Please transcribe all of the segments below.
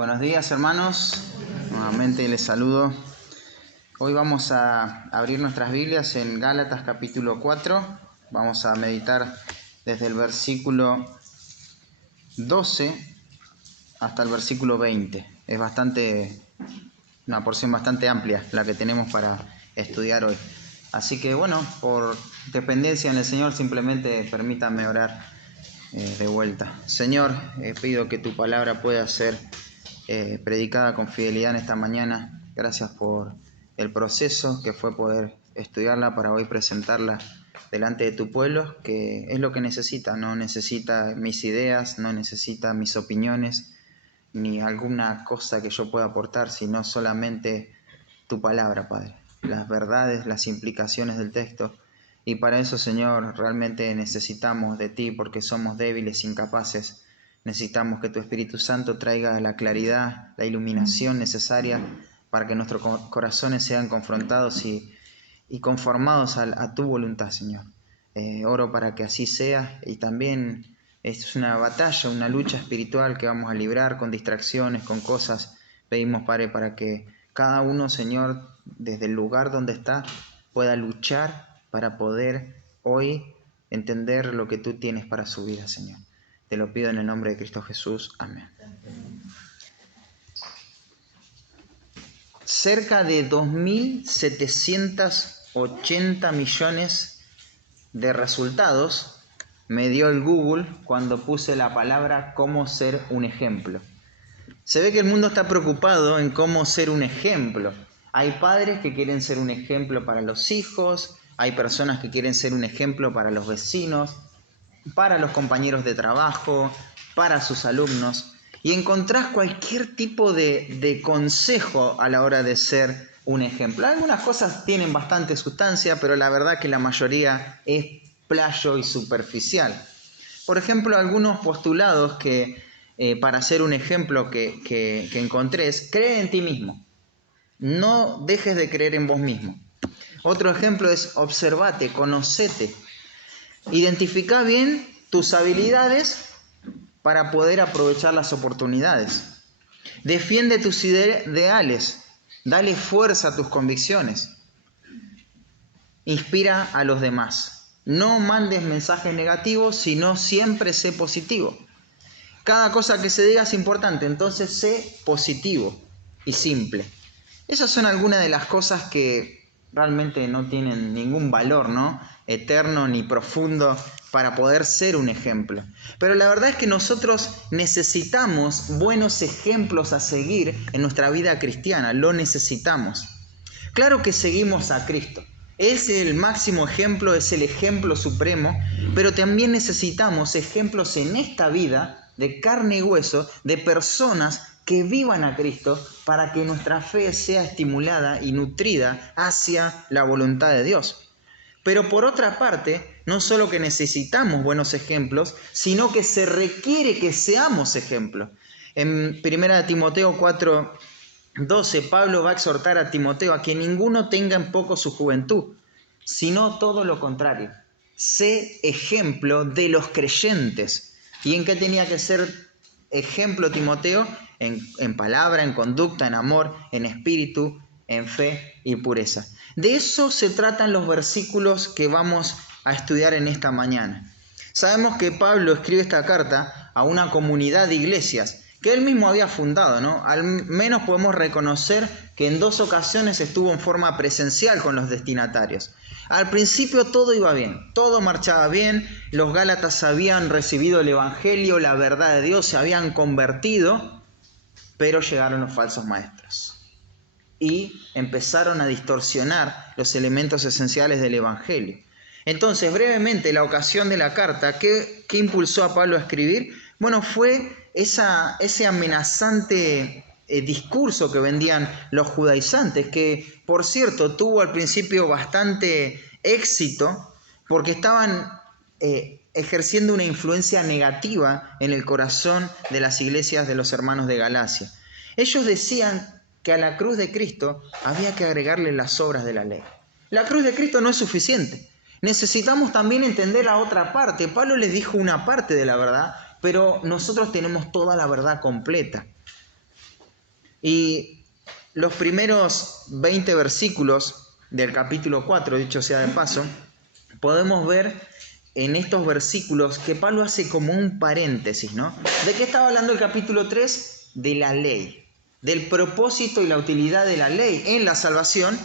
Buenos días, hermanos. Nuevamente les saludo. Hoy vamos a abrir nuestras Biblias en Gálatas capítulo 4. Vamos a meditar desde el versículo 12 hasta el versículo 20. Es una porción bastante amplia la que tenemos para estudiar hoy. Así que por dependencia en el Señor, simplemente permítanme orar de vuelta. Señor, pido que tu palabra pueda ser predicada con fidelidad en esta mañana. Gracias por el proceso que fue poder estudiarla para hoy presentarla delante de tu pueblo, que es lo que necesita. No necesita mis ideas, no necesita mis opiniones, ni alguna cosa que yo pueda aportar, sino solamente tu palabra, Padre. Las verdades, las implicaciones del texto. Y para eso, Señor, realmente necesitamos de ti, porque somos débiles, incapaces. Necesitamos que tu Espíritu Santo traiga la claridad, la iluminación necesaria para que nuestros corazones sean confrontados y conformados a tu voluntad, Señor. Oro para que así sea, y también es una batalla, una lucha espiritual que vamos a librar con distracciones, con cosas. Pedimos, Padre, para que cada uno, Señor, desde el lugar donde está, pueda luchar para poder hoy entender lo que tú tienes para su vida, Señor. Te lo pido en el nombre de Cristo Jesús. Amén. Cerca de 2.780 millones de resultados me dio el Google cuando puse la palabra cómo ser un ejemplo. Se ve que el mundo está preocupado en cómo ser un ejemplo. Hay padres que quieren ser un ejemplo para los hijos, hay personas que quieren ser un ejemplo para los vecinos, para los compañeros de trabajo, para sus alumnos, y encontrás cualquier tipo de consejo a la hora de ser un ejemplo. Algunas cosas tienen bastante sustancia, pero la verdad que la mayoría es playo y superficial. Por ejemplo, algunos postulados que para ser un ejemplo que encontré es: cree en ti mismo, no dejes de creer en vos mismo. Otro ejemplo es: observate, conocete, identifica bien tus habilidades para poder aprovechar las oportunidades. Defiende tus ideales, dale fuerza a tus convicciones. Inspira a los demás. No mandes mensajes negativos, sino siempre sé positivo. Cada cosa que se diga es importante, entonces sé positivo y simple. Esas son algunas de las cosas que realmente no tienen ningún valor, ¿no?, eterno ni profundo para poder ser un ejemplo. Pero la verdad es que nosotros necesitamos buenos ejemplos a seguir en nuestra vida cristiana, lo necesitamos. Claro que seguimos a Cristo. Es el máximo ejemplo, es el ejemplo supremo, pero también necesitamos ejemplos en esta vida de carne y hueso, de personas que vivan a Cristo para que nuestra fe sea estimulada y nutrida hacia la voluntad de Dios. Pero por otra parte, no solo que necesitamos buenos ejemplos, sino que se requiere que seamos ejemplos. En 1 Timoteo 4:12, Pablo va a exhortar a Timoteo a que ninguno tenga en poco su juventud, sino todo lo contrario. Sé ejemplo de los creyentes. ¿Y en qué tenía que ser ejemplo Timoteo? En palabra, en conducta, en amor, en espíritu, en fe y pureza. De eso se tratan los versículos que vamos a estudiar en esta mañana. Sabemos que Pablo escribe esta carta a una comunidad de iglesias que él mismo había fundado, ¿no? Al menos podemos reconocer que en 2 ocasiones estuvo en forma presencial con los destinatarios. Al principio todo iba bien, todo marchaba bien, los gálatas habían recibido el evangelio, la verdad de Dios, se habían convertido, pero llegaron los falsos maestros y empezaron a distorsionar los elementos esenciales del evangelio. Entonces, brevemente, la ocasión de la carta, ¿qué impulsó a Pablo a escribir? Bueno, fue ese amenazante discurso que vendían los judaizantes, que, por cierto, tuvo al principio bastante éxito porque estaban ejerciendo una influencia negativa en el corazón de las iglesias de los hermanos de Galacia. Ellos decían que a la cruz de Cristo había que agregarle las obras de la ley. La cruz de Cristo no es suficiente. Necesitamos también entender la otra parte. Pablo les dijo una parte de la verdad, pero nosotros tenemos toda la verdad completa. Y los primeros 20 versículos del capítulo 4, dicho sea de paso, podemos ver en estos versículos que Pablo hace como un paréntesis, ¿no? ¿De qué estaba hablando el capítulo 3? De la ley, del propósito y la utilidad de la ley en la salvación,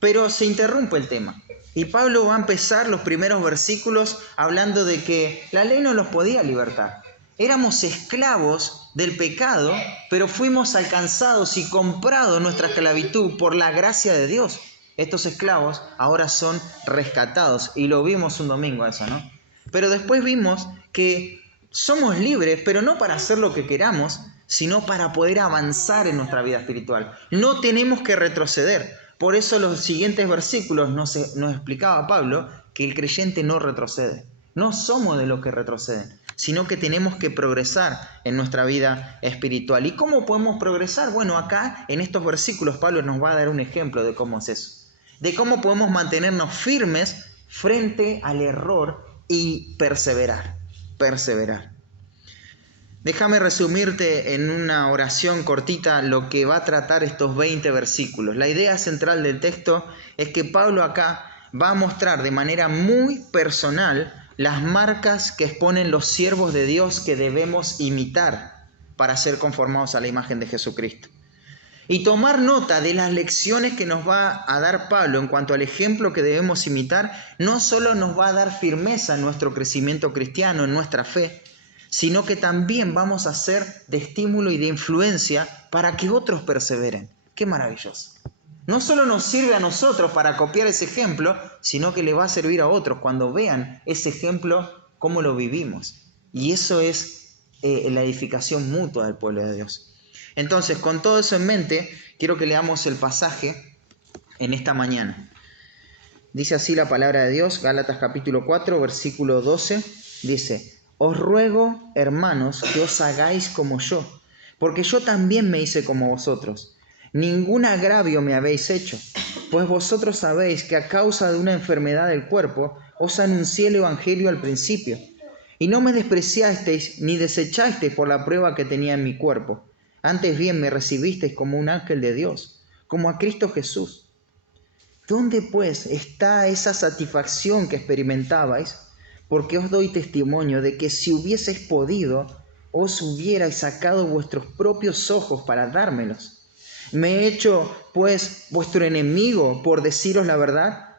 pero se interrumpe el tema. Y Pablo va a empezar los primeros versículos hablando de que la ley no los podía libertar. Éramos esclavos del pecado, pero fuimos alcanzados y comprados nuestra esclavitud por la gracia de Dios. Estos esclavos ahora son rescatados y lo vimos un domingo eso, ¿no? Pero después vimos que somos libres, pero no para hacer lo que queramos, sino para poder avanzar en nuestra vida espiritual. No tenemos que retroceder. Por eso los siguientes versículos nos explicaba Pablo que el creyente no retrocede. No somos de los que retroceden, sino que tenemos que progresar en nuestra vida espiritual. ¿Y cómo podemos progresar? Bueno, acá en estos versículos Pablo nos va a dar un ejemplo de cómo es eso. De cómo podemos mantenernos firmes frente al error y perseverar. Perseverar. Déjame resumirte en una oración cortita lo que va a tratar estos 20 versículos. La idea central del texto es que Pablo acá va a mostrar de manera muy personal las marcas que exponen los siervos de Dios que debemos imitar para ser conformados a la imagen de Jesucristo. Y tomar nota de las lecciones que nos va a dar Pablo en cuanto al ejemplo que debemos imitar, no solo nos va a dar firmeza en nuestro crecimiento cristiano, en nuestra fe, sino que también vamos a ser de estímulo y de influencia para que otros perseveren. ¡Qué maravilloso! No solo nos sirve a nosotros para copiar ese ejemplo, sino que le va a servir a otros cuando vean ese ejemplo, cómo lo vivimos. Y eso es la edificación mutua del pueblo de Dios. Entonces, con todo eso en mente, quiero que leamos el pasaje en esta mañana. Dice así la palabra de Dios, Gálatas capítulo 4, versículo 12, dice: Os ruego, hermanos, que os hagáis como yo, porque yo también me hice como vosotros. Ningún agravio me habéis hecho, pues vosotros sabéis que a causa de una enfermedad del cuerpo os anuncié el evangelio al principio, y no me despreciasteis ni desechasteis por la prueba que tenía en mi cuerpo. Antes bien me recibisteis como un ángel de Dios, como a Cristo Jesús. ¿Dónde pues está esa satisfacción que experimentabais? Porque os doy testimonio de que si hubieseis podido, os hubierais sacado vuestros propios ojos para dármelos. ¿Me he hecho, pues, vuestro enemigo por deciros la verdad?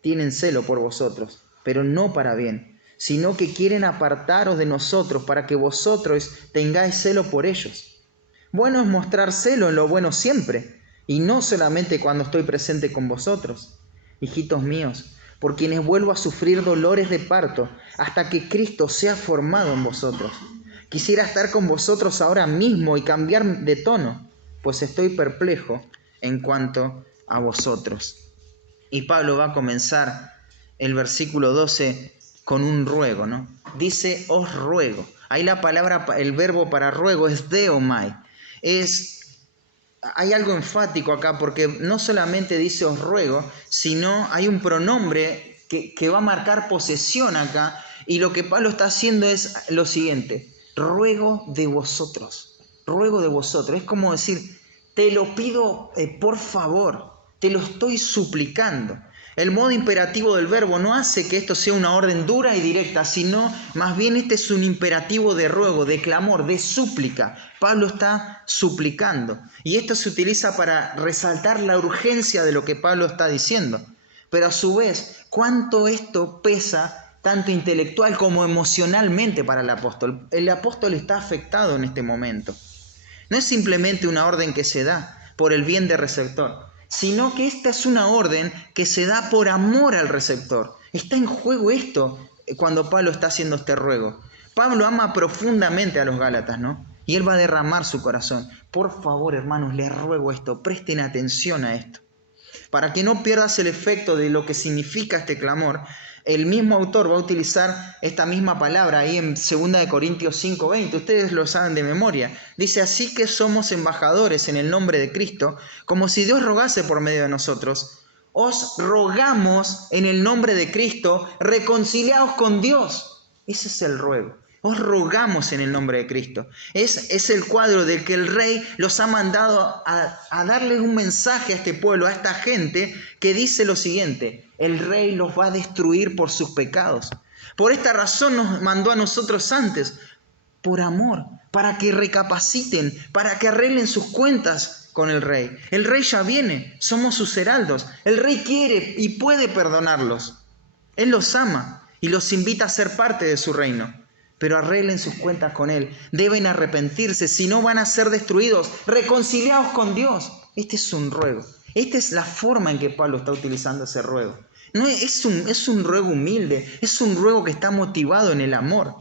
Tienen celo por vosotros, pero no para bien, sino que quieren apartaros de nosotros para que vosotros tengáis celo por ellos. Bueno es mostrar celo en lo bueno siempre, y no solamente cuando estoy presente con vosotros. Hijitos míos, por quienes vuelvo a sufrir dolores de parto, hasta que Cristo sea formado en vosotros. Quisiera estar con vosotros ahora mismo y cambiar de tono, pues estoy perplejo en cuanto a vosotros. Y Pablo va a comenzar el versículo 12 con un ruego, ¿no? Dice, os ruego. Ahí la palabra, el verbo para ruego es deomai. Hay algo enfático acá porque no solamente dice os ruego, sino hay un pronombre que va a marcar posesión acá, y lo que Pablo está haciendo es lo siguiente: ruego de vosotros, ruego de vosotros. Es como decir, te lo pido por favor, te lo estoy suplicando. El modo imperativo del verbo no hace que esto sea una orden dura y directa, sino más bien este es un imperativo de ruego, de clamor, de súplica. Pablo está suplicando. Y esto se utiliza para resaltar la urgencia de lo que Pablo está diciendo. Pero a su vez, cuánto esto pesa tanto intelectual como emocionalmente para el apóstol. El apóstol está afectado en este momento. No es simplemente una orden que se da por el bien del receptor, sino que esta es una orden que se da por amor al receptor. Está en juego esto cuando Pablo está haciendo este ruego. Pablo ama profundamente a los Gálatas, ¿no? Y él va a derramar su corazón. Por favor, hermanos, les ruego esto, presten atención a esto. Para que no pierdas el efecto de lo que significa este clamor, el mismo autor va a utilizar esta misma palabra ahí en 2 Corintios 5:20. Ustedes lo saben de memoria. Dice, así que somos embajadores en el nombre de Cristo, como si Dios rogase por medio de nosotros. Os rogamos en el nombre de Cristo, reconciliaos con Dios. Ese es el ruego. Os rogamos en el nombre de Cristo. Es el cuadro de que el rey los ha mandado a darles un mensaje a este pueblo, a esta gente, que dice lo siguiente: el rey los va a destruir por sus pecados. Por esta razón nos mandó a nosotros antes, por amor, para que recapaciten, para que arreglen sus cuentas con el rey. El rey ya viene, somos sus heraldos. El rey quiere y puede perdonarlos. Él los ama y los invita a ser parte de su reino. Pero arreglen sus cuentas con Él. Deben arrepentirse, si no van a ser destruidos. Reconciliados con Dios. Este es un ruego. Esta es la forma en que Pablo está utilizando ese ruego. No es un ruego humilde, es un ruego que está motivado en el amor.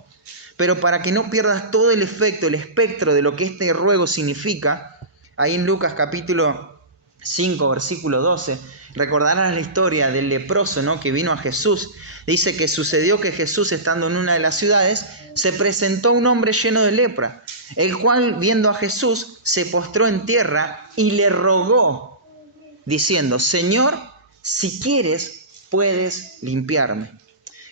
Pero para que no pierdas todo el efecto, el espectro de lo que este ruego significa, ahí en Lucas capítulo 5, versículo 12, recordarán la historia del leproso, ¿no?, que vino a Jesús. Dice que sucedió que Jesús, estando en una de las ciudades, se presentó un hombre lleno de lepra, el cual, viendo a Jesús, se postró en tierra y le rogó, diciendo: Señor, si quieres, puedes limpiarme.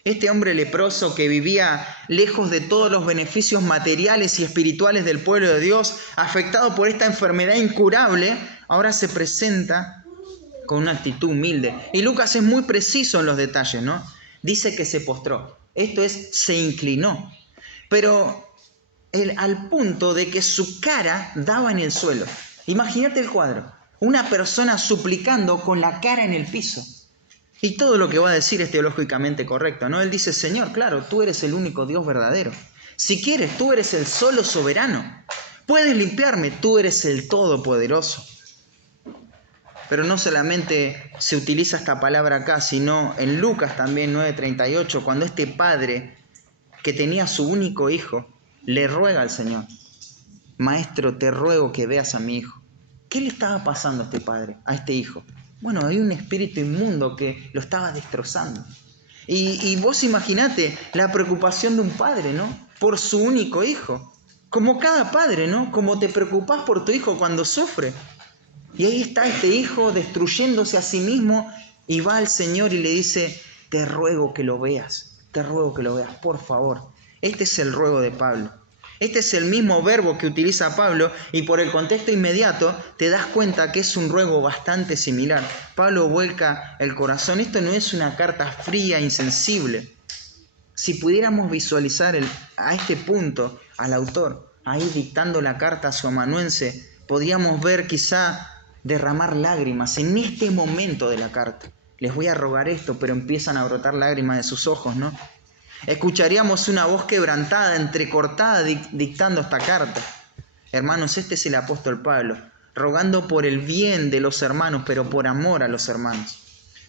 Este hombre leproso, que vivía lejos de todos los beneficios materiales y espirituales del pueblo de Dios, afectado por esta enfermedad incurable, ahora se presenta con una actitud humilde. Y Lucas es muy preciso en los detalles, ¿no? Dice que se postró. Esto es, se inclinó. Pero al punto de que su cara daba en el suelo. Imagínate el cuadro. Una persona suplicando con la cara en el piso. Y todo lo que va a decir es teológicamente correcto, ¿no? Él dice: Señor, claro, tú eres el único Dios verdadero. Si quieres, tú eres el solo soberano. Puedes limpiarme, tú eres el todopoderoso. Pero no solamente se utiliza esta palabra acá, sino en Lucas también 9:38, cuando este padre que tenía su único hijo le ruega al Señor: Maestro, te ruego que veas a mi hijo. ¿Qué le estaba pasando a este padre, a este hijo? Bueno, hay un espíritu inmundo que lo estaba destrozando. Y vos imaginate la preocupación de un padre, ¿no? Por su único hijo. Como cada padre, ¿no? Como te preocupás por tu hijo cuando sufre. Y ahí está este hijo destruyéndose a sí mismo y va al Señor y le dice: te ruego que lo veas, por favor. Este es el ruego de Pablo. Este es el mismo verbo que utiliza Pablo, y por el contexto inmediato te das cuenta que es un ruego bastante similar. Pablo vuelca el corazón. Esto no es una carta fría, insensible. Si pudiéramos visualizar a este punto al autor, ahí dictando la carta a su amanuense, podríamos ver quizá derramar lágrimas en este momento de la carta. Les voy a rogar esto, pero empiezan a brotar lágrimas de sus ojos, ¿no? Escucharíamos una voz quebrantada, entrecortada, dictando esta carta. Hermanos, este es el apóstol Pablo, rogando por el bien de los hermanos, pero por amor a los hermanos.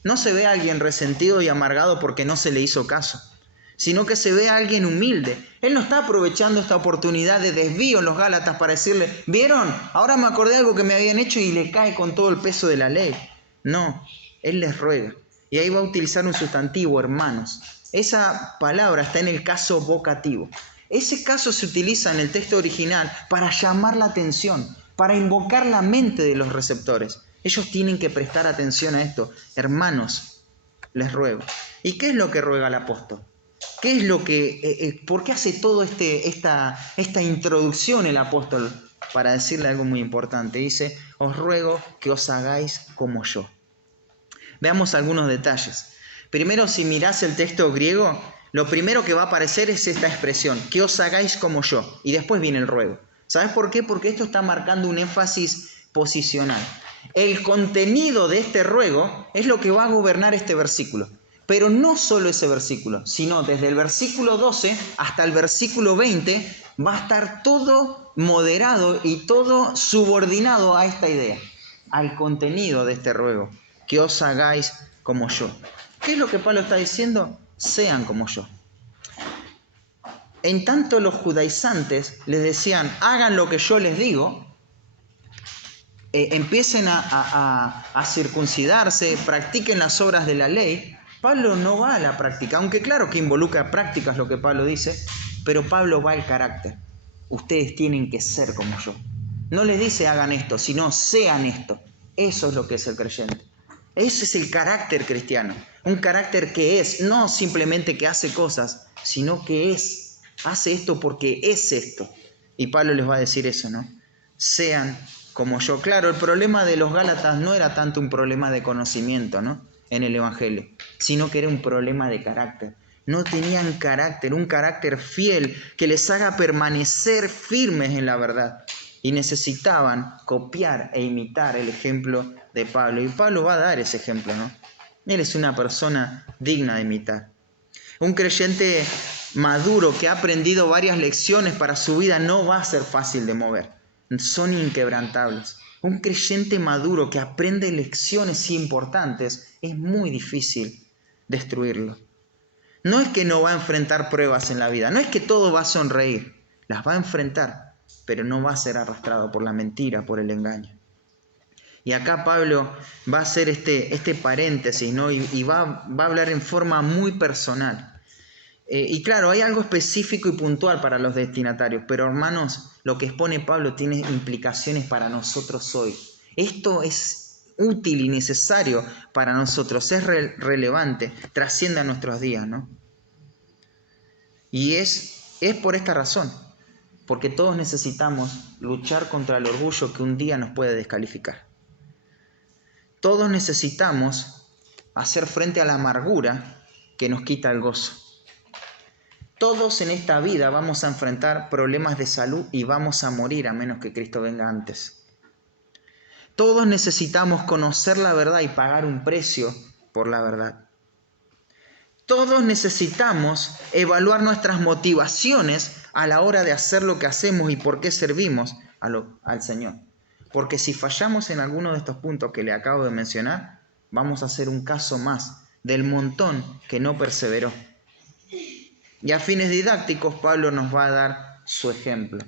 No se ve a alguien resentido y amargado porque no se le hizo caso, sino que se ve a alguien humilde. Él no está aprovechando esta oportunidad de desvío en los Gálatas para decirle: ¿vieron? Ahora me acordé de algo que me habían hecho, y le cae con todo el peso de la ley. No, él les ruega. Y ahí va a utilizar un sustantivo, hermanos. Esa palabra está en el caso vocativo. Ese caso se utiliza en el texto original para llamar la atención, para invocar la mente de los receptores. Ellos tienen que prestar atención a esto. Hermanos, les ruego. ¿Y qué es lo que ruega el apóstol? ¿Qué es lo que, por qué hace toda esta introducción el apóstol? Para decirle algo muy importante. Dice: os ruego que os hagáis como yo. Veamos algunos detalles. Primero, si mirás el texto griego, lo primero que va a aparecer es esta expresión: que os hagáis como yo. Y después viene el ruego. ¿Sabes por qué? Porque esto está marcando un énfasis posicional. El contenido de este ruego es lo que va a gobernar este versículo. Pero no solo ese versículo, sino desde el versículo 12 hasta el versículo 20 va a estar todo moderado y todo subordinado a esta idea, al contenido de este ruego: que os hagáis como yo. ¿Qué es lo que Pablo está diciendo? Sean como yo. En tanto los judaizantes les decían: hagan lo que yo les digo, empiecen a circuncidarse, practiquen las obras de la ley. Pablo no va a la práctica, aunque claro que involucra prácticas lo que Pablo dice, pero Pablo va al carácter. Ustedes tienen que ser como yo. No les dice hagan esto, sino sean esto. Eso es lo que es el creyente. Ese es el carácter cristiano. Un carácter que es, no simplemente que hace cosas, sino que es. hace esto porque es esto. Y Pablo les va a decir eso, ¿no? Sean como yo. Claro, el problema de los Gálatas no era tanto un problema de conocimiento, ¿no? En el Evangelio, sino que era un problema de carácter. No tenían carácter, un carácter fiel que les haga permanecer firmes en la verdad. Y necesitaban copiar e imitar el ejemplo de Pablo. Y Pablo va a dar ese ejemplo, ¿no? Él es una persona digna de imitar. Un creyente maduro que ha aprendido varias lecciones para su vida no va a ser fácil de mover. Son inquebrantables. Un creyente maduro que aprende lecciones importantes es muy difícil destruirlo. No es que no va a enfrentar pruebas en la vida, no es que todo va a sonreír, las va a enfrentar, pero no va a ser arrastrado por la mentira, por el engaño. Y acá Pablo va a hacer este paréntesis, ¿no? Y va a hablar en forma muy personal. Y claro, hay algo específico y puntual para los destinatarios, pero hermanos, lo que expone Pablo tiene implicaciones para nosotros hoy. Esto es útil y necesario para nosotros, es relevante, trasciende a nuestros días, ¿no? Y es por esta razón, porque todos necesitamos luchar contra el orgullo que un día nos puede descalificar. Todos necesitamos hacer frente a la amargura que nos quita el gozo. Todos en esta vida vamos a enfrentar problemas de salud y vamos a morir a menos que Cristo venga antes. Todos necesitamos conocer la verdad y pagar un precio por la verdad. Todos necesitamos evaluar nuestras motivaciones a la hora de hacer lo que hacemos y por qué servimos al Señor. Porque si fallamos en alguno de estos puntos que le acabo de mencionar, vamos a hacer un caso más del montón que no perseveró. Y a fines didácticos, Pablo nos va a dar su ejemplo.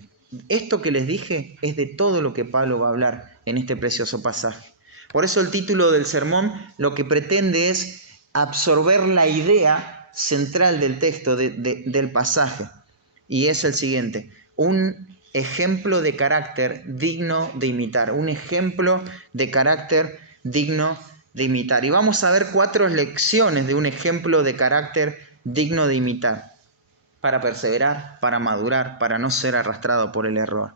Esto que les dije es de todo lo que Pablo va a hablar en este precioso pasaje. Por eso el título del sermón lo que pretende es absorber la idea central del texto, del pasaje. Y es el siguiente: un ejemplo de carácter digno de imitar. Un ejemplo de carácter digno de imitar. Y vamos a ver 4 lecciones de un ejemplo de carácter digno de imitar, para perseverar, para madurar, para no ser arrastrado por el error.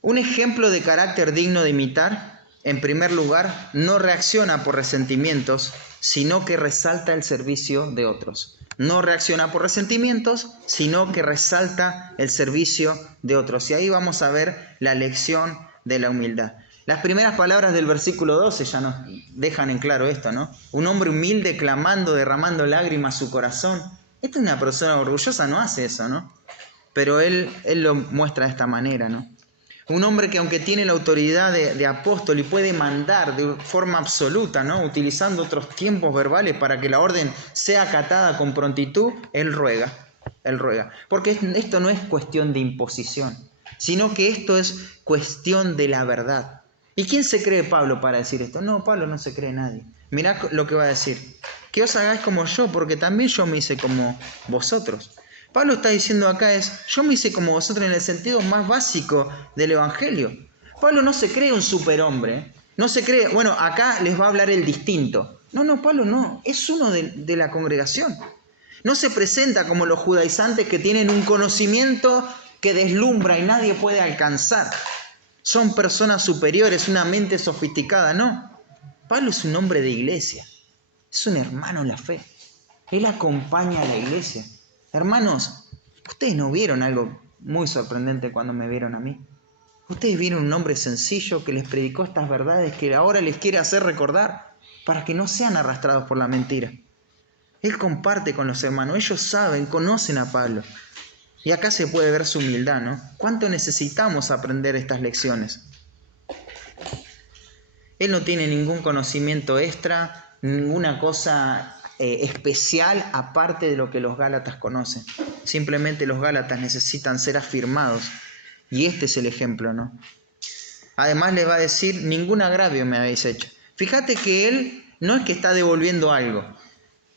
Un ejemplo de carácter digno de imitar, en primer lugar, no reacciona por resentimientos, sino que resalta el servicio de otros. No reacciona por resentimientos, sino que resalta el servicio de otros. Y ahí vamos a ver la lección de la humildad. Las primeras palabras del versículo 12 ya nos dejan en claro esto, ¿no? Un hombre humilde clamando, derramando lágrimas a su corazón. Esta es una persona orgullosa, no hace eso, ¿no? Pero él lo muestra de esta manera, ¿no? Un hombre que aunque tiene la autoridad de apóstol y puede mandar de forma absoluta, ¿no? Utilizando otros tiempos verbales para que la orden sea acatada con prontitud, él ruega. Porque esto no es cuestión de imposición, sino que esto es cuestión de la verdad. ¿Y quién se cree Pablo para decir esto? No, Pablo no se cree nadie. Mirá lo que va a decir: que os hagáis como yo, porque también yo me hice como vosotros. Pablo está diciendo acá yo me hice como vosotros en el sentido más básico del Evangelio. Pablo no se cree un superhombre, no se cree, bueno, acá les va a hablar el distinto. No, Pablo no, es uno de la congregación. No se presenta como los judaizantes que tienen un conocimiento que deslumbra y nadie puede alcanzar. Son personas superiores, una mente sofisticada, no. Pablo es un hombre de iglesia, es un hermano en la fe. Él acompaña a la iglesia. Hermanos, ustedes no vieron algo muy sorprendente cuando me vieron a mí. Ustedes vieron un hombre sencillo que les predicó estas verdades que ahora les quiere hacer recordar para que no sean arrastrados por la mentira. Él comparte con los hermanos, ellos saben, conocen a Pablo. Y acá se puede ver su humildad, ¿no? ¿Cuánto necesitamos aprender estas lecciones? Él no tiene ningún conocimiento extra, ninguna cosa especial aparte de lo que los Gálatas conocen. Simplemente los Gálatas necesitan ser afirmados. Y este es el ejemplo, ¿no? Además les va a decir: ningún agravio me habéis hecho. Fíjate que él no es que está devolviendo algo.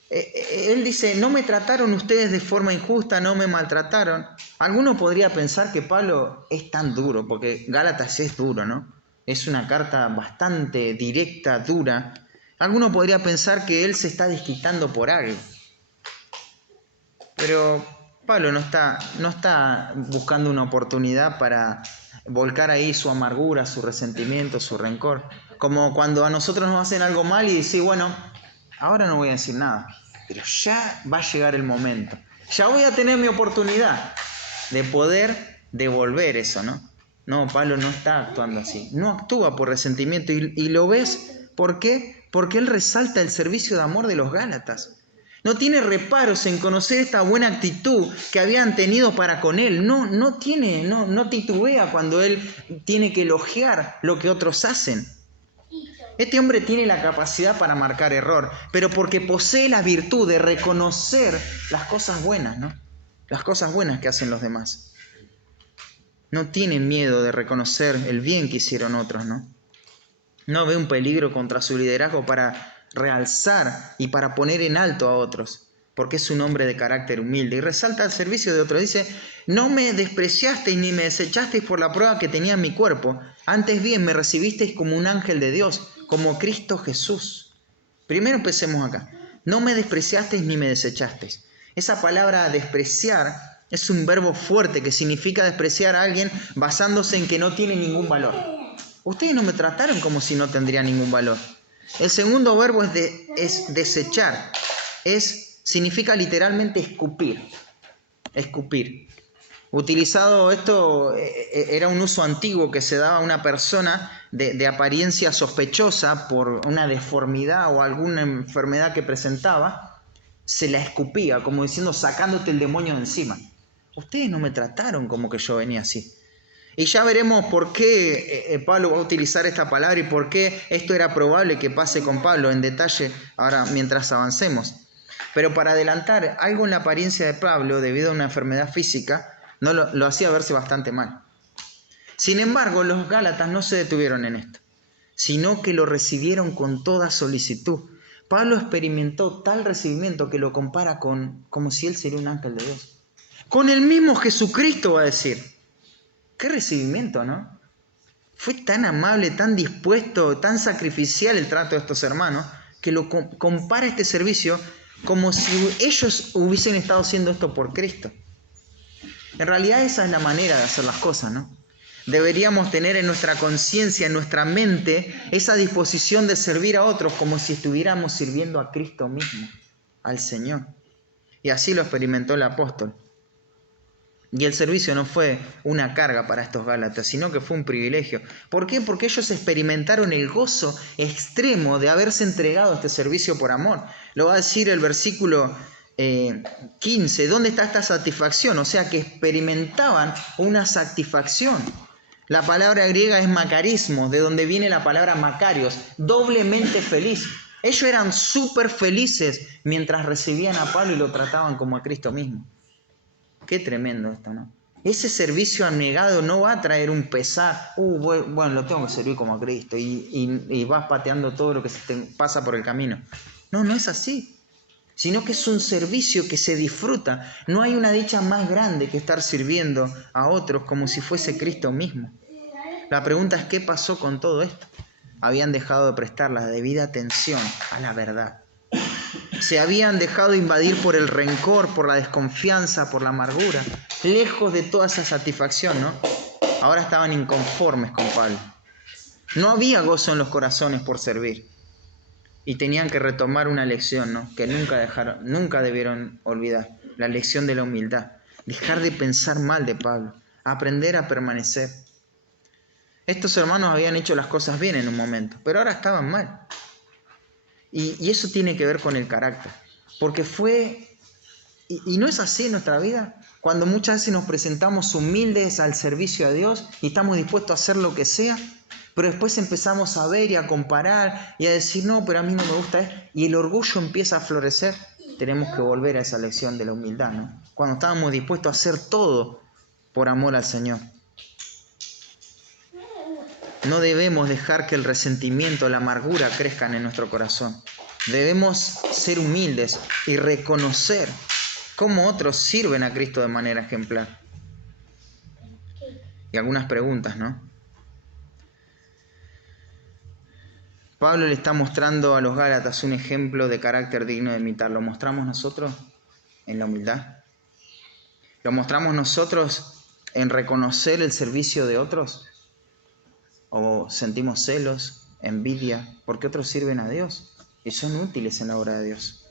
Él dice: no me trataron ustedes de forma injusta, no me maltrataron. Alguno podría pensar que Pablo es tan duro, porque Gálatas es duro, ¿no? Es una carta bastante directa, dura. Alguno podría pensar que él se está desquitando por algo. Pero Pablo no está buscando una oportunidad para volcar ahí su amargura, su resentimiento, su rencor. Como cuando a nosotros nos hacen algo mal y decir, bueno, ahora no voy a decir nada, pero ya va a llegar el momento. Ya voy a tener mi oportunidad de poder devolver eso, ¿no? No, Pablo no está actuando así. No actúa por resentimiento. Y lo ves, ¿por qué? Porque él resalta el servicio de amor de los Gálatas. No tiene reparos en conocer esta buena actitud que habían tenido para con él. No titubea cuando él tiene que elogiar lo que otros hacen. Este hombre tiene la capacidad para marcar error, pero porque posee la virtud de reconocer las cosas buenas, ¿no? Las cosas buenas que hacen los demás. No tiene miedo de reconocer el bien que hicieron otros, ¿no? No ve un peligro contra su liderazgo para realzar y para poner en alto a otros, porque es un hombre de carácter humilde y resalta el servicio de otros. Dice, no me despreciasteis ni me desechasteis por la prueba que tenía en mi cuerpo, antes bien me recibisteis como un ángel de Dios, como Cristo Jesús. Primero empecemos acá. No me despreciasteis ni me desechasteis. Esa palabra despreciar es un verbo fuerte que significa despreciar a alguien basándose en que no tiene ningún valor. Ustedes no me trataron como si no tendría ningún valor. El segundo verbo es desechar. Significa literalmente escupir. Escupir. Utilizado esto, era un uso antiguo que se daba a una persona de apariencia sospechosa por una deformidad o alguna enfermedad que presentaba. Se la escupía, como diciendo, sacándote el demonio de encima. Ustedes no me trataron como que yo venía así. Y ya veremos por qué Pablo va a utilizar esta palabra y por qué esto era probable que pase con Pablo en detalle ahora mientras avancemos. Pero para adelantar, algo en la apariencia de Pablo, debido a una enfermedad física, no lo hacía verse bastante mal. Sin embargo, los Gálatas no se detuvieron en esto, sino que lo recibieron con toda solicitud. Pablo experimentó tal recibimiento que lo compara como si él sería un ángel de Dios. Con el mismo Jesucristo, va a decir. Qué recibimiento, ¿no? Fue tan amable, tan dispuesto, tan sacrificial el trato de estos hermanos, que lo compara este servicio como si ellos hubiesen estado haciendo esto por Cristo. En realidad esa es la manera de hacer las cosas, ¿no? Deberíamos tener en nuestra conciencia, en nuestra mente, esa disposición de servir a otros como si estuviéramos sirviendo a Cristo mismo, al Señor. Y así lo experimentó el apóstol. Y el servicio no fue una carga para estos Gálatas, sino que fue un privilegio. ¿Por qué? Porque ellos experimentaron el gozo extremo de haberse entregado a este servicio por amor. Lo va a decir el versículo 15. ¿Dónde está esta satisfacción? O sea, que experimentaban una satisfacción. La palabra griega es macarismo, de donde viene la palabra macarios, doblemente feliz. Ellos eran súper felices mientras recibían a Pablo y lo trataban como a Cristo mismo. Qué tremendo esto, ¿no? Ese servicio abnegado no va a traer un pesar. Bueno, lo tengo que servir como a Cristo. Y vas pateando todo lo que se te pasa por el camino. No es así. Sino que es un servicio que se disfruta. No hay una dicha más grande que estar sirviendo a otros como si fuese Cristo mismo. La pregunta es, ¿qué pasó con todo esto? Habían dejado de prestar la debida atención a la verdad. Se habían dejado invadir por el rencor, por la desconfianza, por la amargura, lejos de toda esa satisfacción, ¿no? Ahora estaban inconformes con Pablo. No había gozo en los corazones por servir. Y tenían que retomar una lección, ¿no? Que nunca debieron olvidar. La lección de la humildad. Dejar de pensar mal de Pablo. Aprender a permanecer. Estos hermanos habían hecho las cosas bien en un momento, pero ahora estaban mal. Y eso tiene que ver con el carácter. Porque y no es así en nuestra vida. Cuando muchas veces nos presentamos humildes al servicio a Dios y estamos dispuestos a hacer lo que sea, pero después empezamos a ver y a comparar y a decir, no, pero a mí no me gusta esto. Y el orgullo empieza a florecer. Tenemos que volver a esa lección de la humildad, ¿no? Cuando estábamos dispuestos a hacer todo por amor al Señor. No debemos dejar que el resentimiento, la amargura crezcan en nuestro corazón. Debemos ser humildes y reconocer cómo otros sirven a Cristo de manera ejemplar. Y algunas preguntas, ¿no? Pablo le está mostrando a los Gálatas un ejemplo de carácter digno de imitar. ¿Lo mostramos nosotros en la humildad? ¿Lo mostramos nosotros en reconocer el servicio de otros? ¿O sentimos celos, envidia, porque otros sirven a Dios y son útiles en la obra de Dios?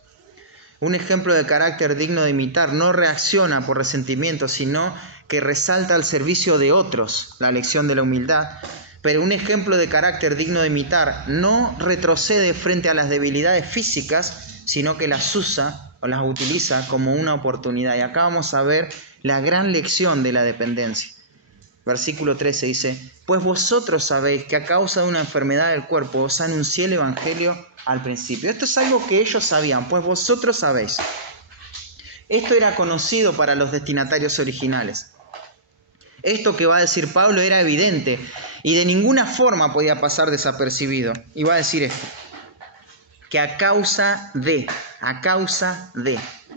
Un ejemplo de carácter digno de imitar no reacciona por resentimiento, sino que resalta el servicio de otros, la lección de la humildad. Pero un ejemplo de carácter digno de imitar no retrocede frente a las debilidades físicas, sino que las usa o las utiliza como una oportunidad. Y acá vamos a ver la gran lección de la dependencia. Versículo 13 dice: pues vosotros sabéis que a causa de una enfermedad del cuerpo os anuncié el Evangelio al principio. Esto es algo que ellos sabían, pues vosotros sabéis. Esto era conocido para los destinatarios originales. Esto que va a decir Pablo era evidente y de ninguna forma podía pasar desapercibido. Y va a decir esto: que a causa de.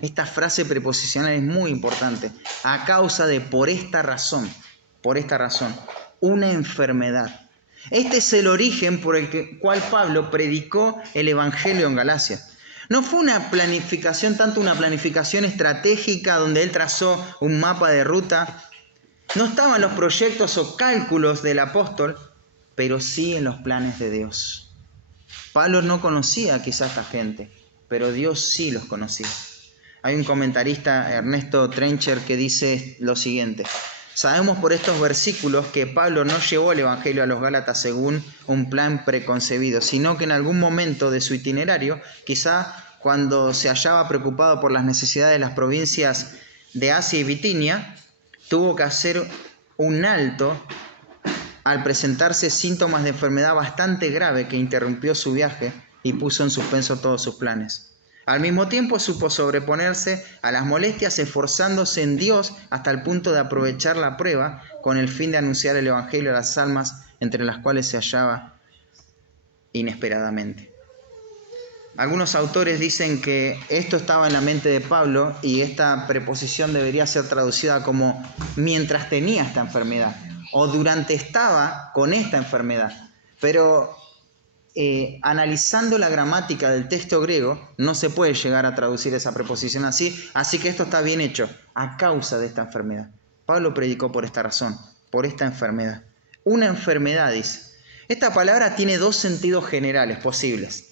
Esta frase preposicional es muy importante. A causa de, por esta razón, una enfermedad. Este es el origen por el cual Pablo predicó el Evangelio en Galacia. No fue una planificación, tanto una planificación estratégica donde él trazó un mapa de ruta. No estaban los proyectos o cálculos del apóstol, pero sí en los planes de Dios. Pablo no conocía quizá a esta gente, pero Dios sí los conocía. Hay un comentarista, Ernesto Trencher, que dice lo siguiente: sabemos por estos versículos que Pablo no llevó el Evangelio a los Gálatas según un plan preconcebido, sino que en algún momento de su itinerario, quizá cuando se hallaba preocupado por las necesidades de las provincias de Asia y Bitinia, tuvo que hacer un alto al presentarse síntomas de enfermedad bastante grave que interrumpió su viaje y puso en suspenso todos sus planes. Al mismo tiempo supo sobreponerse a las molestias, esforzándose en Dios hasta el punto de aprovechar la prueba con el fin de anunciar el Evangelio a las almas entre las cuales se hallaba inesperadamente. Algunos autores dicen que esto estaba en la mente de Pablo y esta preposición debería ser traducida como mientras tenía esta enfermedad o durante estaba con esta enfermedad. Pero analizando la gramática del texto griego no se puede llegar a traducir esa preposición así que esto está bien hecho, a causa de esta enfermedad. Pablo predicó por esta razón, por esta enfermedad. Una enfermedad, dice. Esta palabra tiene dos sentidos generales posibles.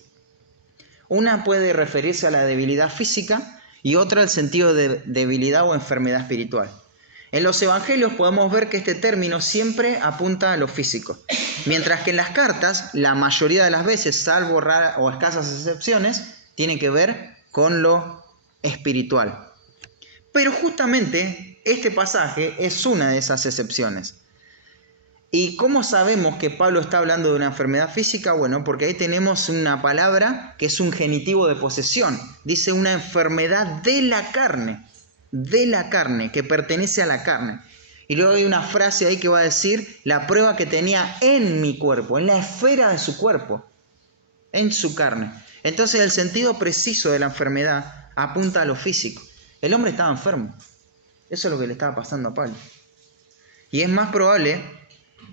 Una puede referirse a la debilidad física y otra al sentido de debilidad o enfermedad espiritual. En los evangelios podemos ver que este término siempre apunta a lo físico, mientras que en las cartas, la mayoría de las veces, salvo raras o escasas excepciones, tiene que ver con lo espiritual. Pero justamente este pasaje es una de esas excepciones. ¿Y cómo sabemos que Pablo está hablando de una enfermedad física? Bueno, porque ahí tenemos una palabra que es un genitivo de posesión. Dice una enfermedad de la carne, que pertenece a la carne. Y luego hay una frase ahí que va a decir la prueba que tenía en mi cuerpo, en la esfera de su cuerpo, en su carne. Entonces el sentido preciso de la enfermedad apunta a lo físico. El hombre estaba enfermo. Eso es lo que le estaba pasando a Pablo. Y es más probable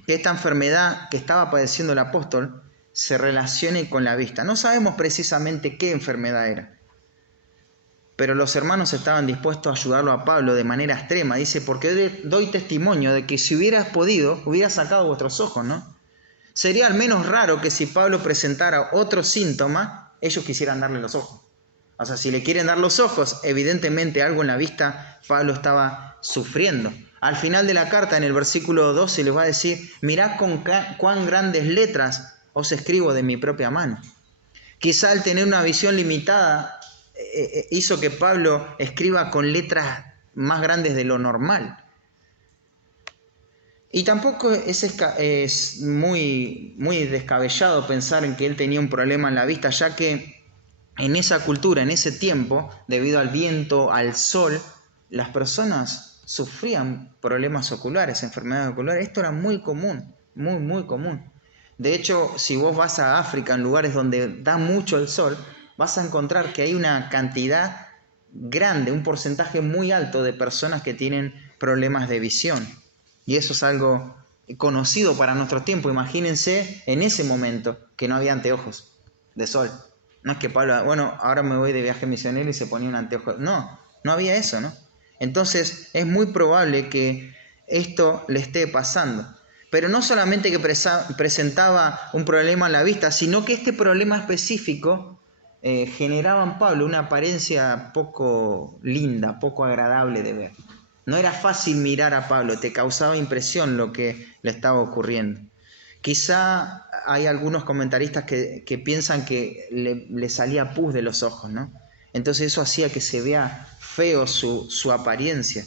que esta enfermedad que estaba padeciendo el apóstol se relacione con la vista. No sabemos precisamente qué enfermedad era, pero los hermanos estaban dispuestos a ayudarlo a Pablo de manera extrema. Dice, porque doy testimonio de que si hubieras podido, hubieras sacado vuestros ojos, ¿no? Sería al menos raro que si Pablo presentara otro síntoma, ellos quisieran darle los ojos. O sea, si le quieren dar los ojos, evidentemente algo en la vista Pablo estaba sufriendo. Al final de la carta, en el versículo 12, les va a decir, mirad con cuán grandes letras os escribo de mi propia mano. Quizá al tener una visión limitada hizo que Pablo escriba con letras más grandes de lo normal. Y tampoco es muy descabellado pensar en que él tenía un problema en la vista, ya que en esa cultura, en ese tiempo, debido al viento, al sol, las personas sufrían problemas oculares, enfermedades oculares. Esto era muy común, muy común. De hecho, si vos vas a África, en lugares donde da mucho el sol, vas a encontrar que hay una cantidad grande, un porcentaje muy alto de personas que tienen problemas de visión. Y eso es algo conocido para nuestro tiempo. Imagínense en ese momento que no había anteojos de sol. No es que Pablo, bueno, ahora me voy de viaje misionero y se ponía un anteojo. No había eso, ¿no? Entonces es muy probable que esto le esté pasando. Pero no solamente que presentaba un problema en la vista, sino que este problema específico generaba en Pablo una apariencia poco linda, poco agradable de ver. No era fácil mirar a Pablo, te causaba impresión lo que le estaba ocurriendo. Quizá hay algunos comentaristas que piensan que le salía pus de los ojos, ¿no? Entonces eso hacía que se vea feo su apariencia.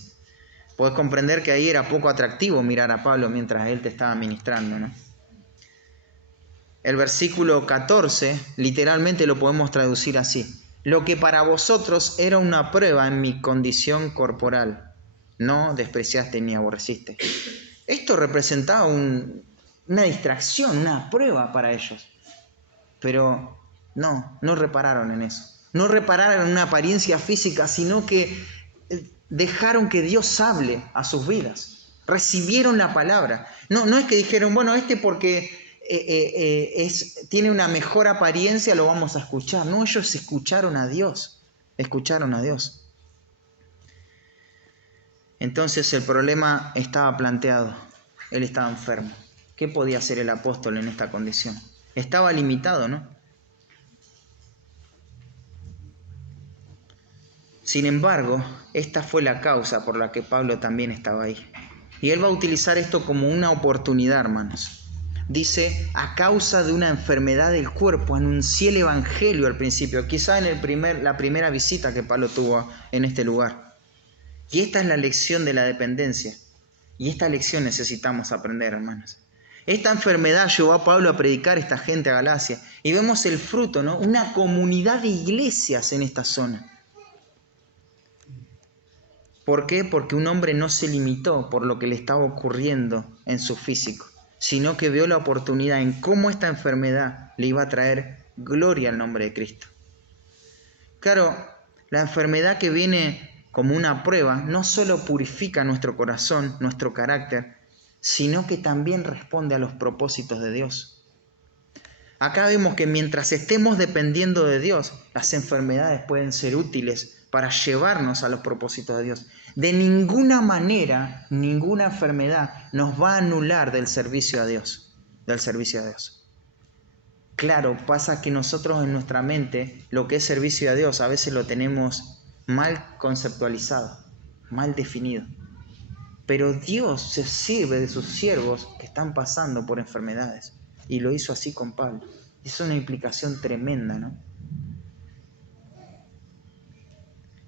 Podés comprender que ahí era poco atractivo mirar a Pablo mientras él te estaba ministrando, ¿no? El versículo 14 literalmente lo podemos traducir así: lo que para vosotros era una prueba en mi condición corporal, no despreciaste ni aborreciste. Esto representaba una distracción, una prueba para ellos. Pero no repararon en eso. No repararon en una apariencia física, sino que dejaron que Dios hable a sus vidas. Recibieron la palabra. No es que dijeron, bueno, porque tiene una mejor apariencia, lo vamos a escuchar. No, ellos escucharon a Dios. Escucharon a Dios. Entonces el problema estaba planteado. Él estaba enfermo. ¿Qué podía hacer el apóstol en esta condición? Estaba limitado, ¿no? Sin embargo, esta fue la causa por la que Pablo también estaba ahí. Y él va a utilizar esto como una oportunidad, hermanos. Dice, a causa de una enfermedad del cuerpo, anuncié el evangelio al principio, quizá en la primera visita que Pablo tuvo en este lugar. Y esta es la lección de la dependencia. Y esta lección necesitamos aprender, hermanos. Esta enfermedad llevó a Pablo a predicar a esta gente a Galacia. Y vemos el fruto, ¿no? Una comunidad de iglesias en esta zona. ¿Por qué? Porque un hombre no se limitó por lo que le estaba ocurriendo en su físico, sino que vio la oportunidad en cómo esta enfermedad le iba a traer gloria al nombre de Cristo. Claro, la enfermedad que viene como una prueba no solo purifica nuestro corazón, nuestro carácter, sino que también responde a los propósitos de Dios. Acá vemos que mientras estemos dependiendo de Dios, las enfermedades pueden ser útiles para llevarnos a los propósitos de Dios. De ninguna manera, ninguna enfermedad nos va a anular del servicio a Dios, Claro, pasa que nosotros en nuestra mente lo que es servicio a Dios a veces lo tenemos mal conceptualizado, mal definido. Pero Dios se sirve de sus siervos que están pasando por enfermedades. Y lo hizo así con Pablo. Es una implicación tremenda, ¿no?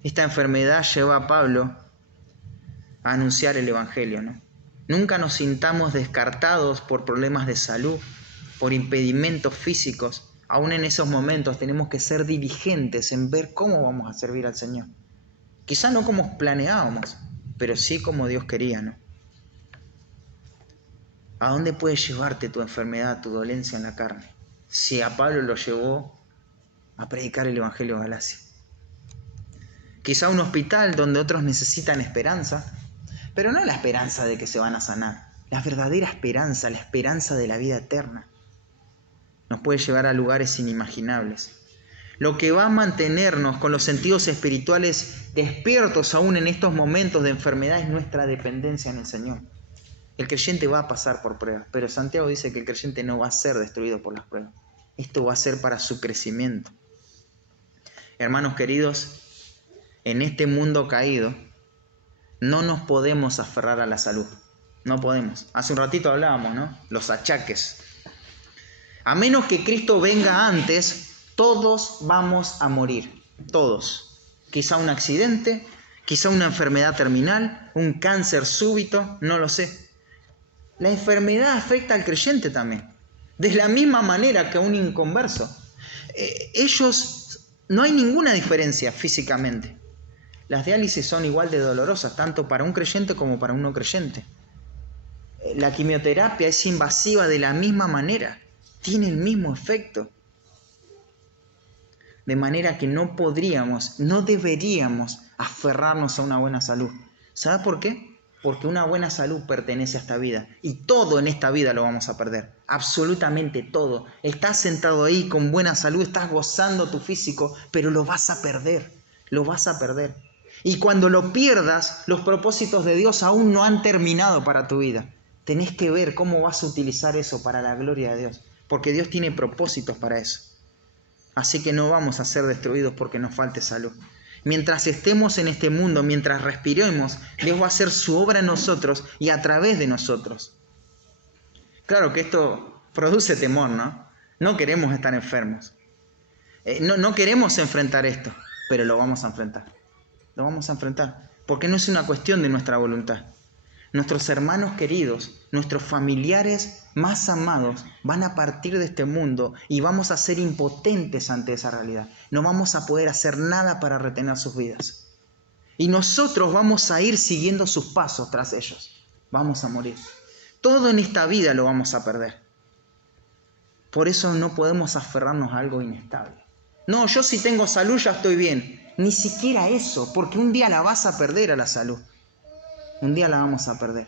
Esta enfermedad lleva a Pablo a anunciar el evangelio, ¿no? Nunca nos sintamos descartados por problemas de salud, por impedimentos físicos. Aún en esos momentos tenemos que ser diligentes en ver cómo vamos a servir al Señor. Quizá no como planeábamos, pero sí como Dios quería, ¿no? ¿A dónde puede llevarte tu enfermedad, tu dolencia en la carne? Si a Pablo lo llevó a predicar el evangelio a Galacia. Quizá un hospital donde otros necesitan esperanza, pero no la esperanza de que se van a sanar, la verdadera esperanza, la esperanza de la vida eterna. Nos puede llevar a lugares inimaginables. Lo que va a mantenernos con los sentidos espirituales despiertos aún en estos momentos de enfermedad es nuestra dependencia en el Señor. El creyente va a pasar por pruebas, pero Santiago dice que el creyente no va a ser destruido por las pruebas. Esto va a ser para su crecimiento. Hermanos queridos, en este mundo caído, no nos podemos aferrar a la salud. No podemos. Hace un ratito hablábamos, ¿no? Los achaques. A menos que Cristo venga antes, todos vamos a morir. Todos. Quizá un accidente, quizá una enfermedad terminal, un cáncer súbito, no lo sé. La enfermedad afecta al creyente también. De la misma manera que a un inconverso. Ellos, no hay ninguna diferencia físicamente. Las diálisis son igual de dolorosas, tanto para un creyente como para un no creyente. La quimioterapia es invasiva de la misma manera, tiene el mismo efecto. De manera que no deberíamos aferrarnos a una buena salud. ¿Sabe por qué? Porque una buena salud pertenece a esta vida. Y todo en esta vida lo vamos a perder. Absolutamente todo. Estás sentado ahí con buena salud, estás gozando tu físico, pero lo vas a perder. Lo vas a perder. Y cuando lo pierdas, los propósitos de Dios aún no han terminado para tu vida. Tenés que ver cómo vas a utilizar eso para la gloria de Dios, porque Dios tiene propósitos para eso. Así que no vamos a ser destruidos porque nos falte salud. Mientras estemos en este mundo, mientras respiremos, Dios va a hacer su obra en nosotros y a través de nosotros. Claro que esto produce temor, ¿no? No queremos estar enfermos. No queremos enfrentar esto, pero lo vamos a enfrentar. Lo vamos a enfrentar, porque no es una cuestión de nuestra voluntad. Nuestros hermanos queridos, nuestros familiares más amados van a partir de este mundo y vamos a ser impotentes ante esa realidad. No vamos a poder hacer nada para retener sus vidas. Y nosotros vamos a ir siguiendo sus pasos tras ellos. Vamos a morir. Todo en esta vida lo vamos a perder. Por eso no podemos aferrarnos a algo inestable. No, yo si tengo salud ya estoy bien. Ni siquiera eso, porque un día la vas a perder a la salud. Un día la vamos a perder.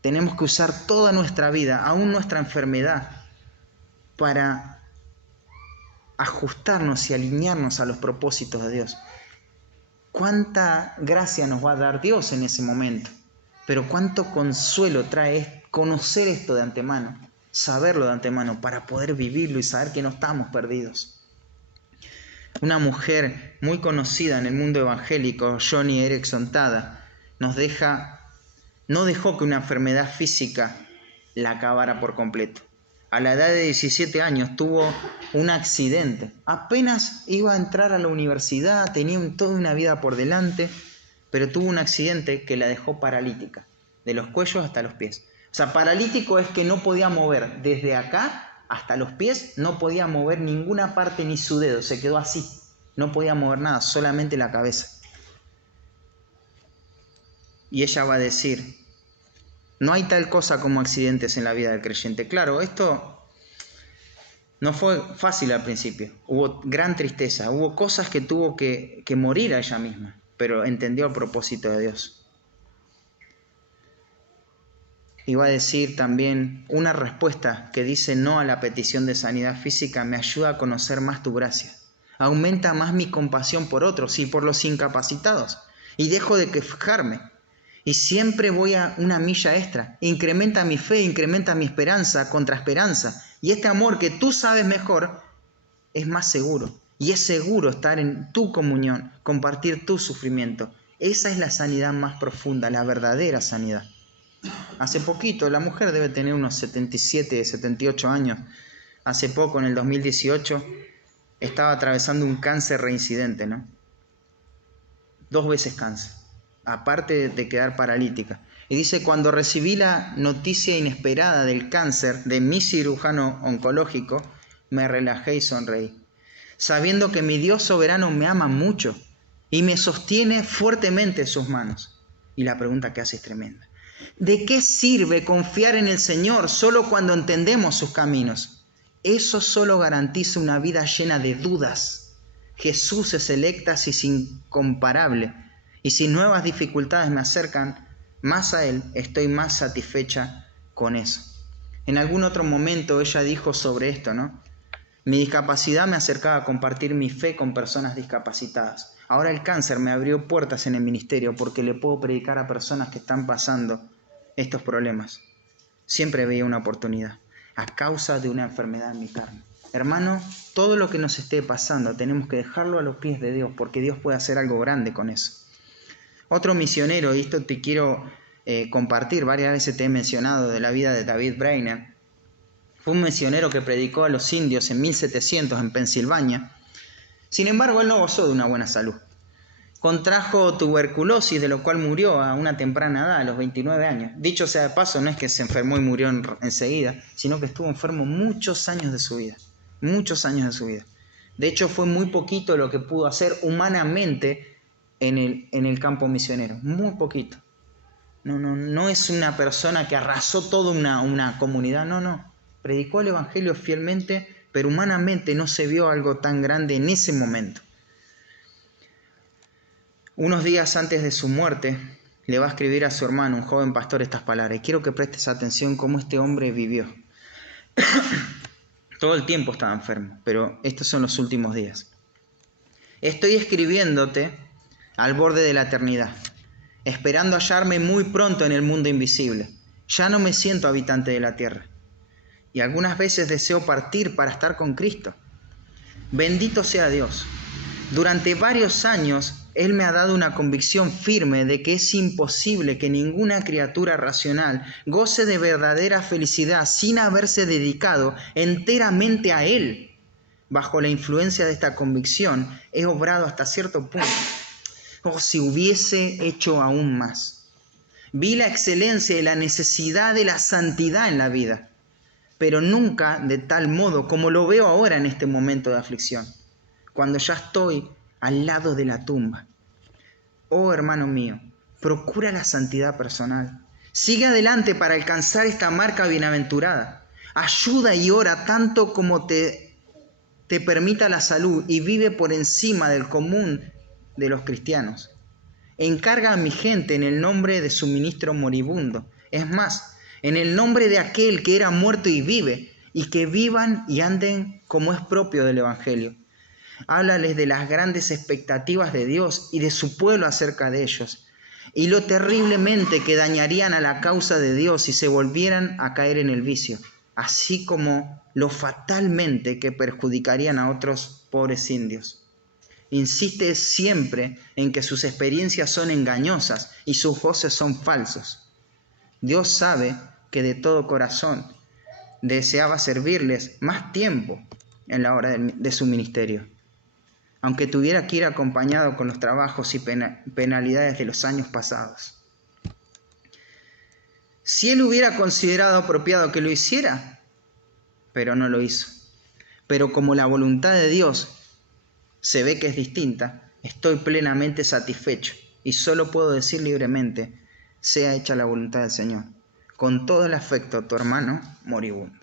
Tenemos que usar toda nuestra vida, aún nuestra enfermedad, para ajustarnos y alinearnos a los propósitos de Dios. Cuánta gracia nos va a dar Dios en ese momento, pero cuánto consuelo trae conocer esto de antemano, saberlo de antemano, para poder vivirlo y saber que no estamos perdidos. Una mujer muy conocida en el mundo evangélico, Joni Eareckson Tada, no dejó que una enfermedad física la acabara por completo. A la edad de 17 años tuvo un accidente. Apenas iba a entrar a la universidad, tenía toda una vida por delante, pero tuvo un accidente que la dejó paralítica, de los cuellos hasta los pies. O sea, paralítico es que no podía mover desde acá hasta los pies, no podía mover ninguna parte ni su dedo, se quedó así. No podía mover nada, solamente la cabeza. Y ella va a decir, no hay tal cosa como accidentes en la vida del creyente. Claro, esto no fue fácil al principio. Hubo gran tristeza, hubo cosas que tuvo que morir a ella misma, pero entendió el propósito de Dios. Y va a decir también una respuesta que dice no a la petición de sanidad física, me ayuda a conocer más tu gracia. Aumenta más mi compasión por otros y por los incapacitados. Y dejo de quejarme. Y siempre voy a una milla extra. Incrementa mi fe, incrementa mi esperanza contra esperanza. Y este amor que tú sabes mejor es más seguro. Y es seguro estar en tu comunión, compartir tu sufrimiento. Esa es la sanidad más profunda, la verdadera sanidad. Hace poquito, la mujer debe tener unos 77, 78 años. Hace poco, en el 2018, estaba atravesando un cáncer reincidente, ¿no? 2 veces cáncer, aparte de quedar paralítica. Y dice, cuando recibí la noticia inesperada del cáncer de mi cirujano oncológico, me relajé y sonreí, sabiendo que mi Dios soberano me ama mucho y me sostiene fuertemente en sus manos. Y la pregunta que hace es tremenda. ¿De qué sirve confiar en el Señor solo cuando entendemos sus caminos? Eso solo garantiza una vida llena de dudas. Jesús es el éxtasis incomparable. Y si nuevas dificultades me acercan más a Él, estoy más satisfecha con eso. En algún otro momento ella dijo sobre esto, ¿no? Mi discapacidad me acercaba a compartir mi fe con personas discapacitadas. Ahora el cáncer me abrió puertas en el ministerio porque le puedo predicar a personas que están pasando estos problemas. Siempre veía una oportunidad a causa de una enfermedad en mi carne. Hermano, todo lo que nos esté pasando tenemos que dejarlo a los pies de Dios porque Dios puede hacer algo grande con eso. Otro misionero, y esto te quiero compartir, varias veces te he mencionado de la vida de David Brainerd. Fue un misionero que predicó a los indios en 1700 en Pensilvania. Sin embargo, él no gozó de una buena salud. Contrajo tuberculosis, de lo cual murió a una temprana edad, a los 29 años. Dicho sea de paso, no es que se enfermó y murió enseguida, sino que estuvo enfermo muchos años de su vida. Muchos años de su vida. De hecho, fue muy poquito lo que pudo hacer humanamente en el campo misionero. Muy poquito. No es una persona que arrasó toda una comunidad, no. Predicó el evangelio fielmente, pero humanamente no se vio algo tan grande en ese momento. Unos días antes de su muerte, le va a escribir a su hermano, un joven pastor, estas palabras. Y quiero que prestes atención cómo este hombre vivió. Todo el tiempo estaba enfermo, pero estos son los últimos días. Estoy escribiéndote al borde de la eternidad, esperando hallarme muy pronto en el mundo invisible. Ya no me siento habitante de la tierra. Y algunas veces deseo partir para estar con Cristo. Bendito sea Dios. Durante varios años, Él me ha dado una convicción firme de que es imposible que ninguna criatura racional goce de verdadera felicidad sin haberse dedicado enteramente a Él. Bajo la influencia de esta convicción, he obrado hasta cierto punto. Oh, si hubiese hecho aún más. Vi la excelencia y la necesidad de la santidad en la vida, pero nunca de tal modo como lo veo ahora en este momento de aflicción, cuando ya estoy al lado de la tumba. Oh, hermano mío, procura la santidad personal. Sigue adelante para alcanzar esta marca bienaventurada. Ayuda y ora tanto como te permita la salud y vive por encima del común de los cristianos. Encarga a mi gente en el nombre de su ministro moribundo. Es más, en el nombre de aquel que era muerto y vive, y que vivan y anden como es propio del Evangelio. Háblales de las grandes expectativas de Dios y de su pueblo acerca de ellos, y lo terriblemente que dañarían a la causa de Dios si se volvieran a caer en el vicio, así como lo fatalmente que perjudicarían a otros pobres indios. Insiste siempre en que sus experiencias son engañosas y sus voces son falsos. Dios sabe que de todo corazón deseaba servirles más tiempo en la hora de su ministerio, aunque tuviera que ir acompañado con los trabajos y penalidades de los años pasados. Si él hubiera considerado apropiado que lo hiciera, pero no lo hizo. Pero como la voluntad de Dios se ve que es distinta, estoy plenamente satisfecho y solo puedo decir libremente, sea hecha la voluntad del Señor. Con todo el afecto, tu hermano moribundo.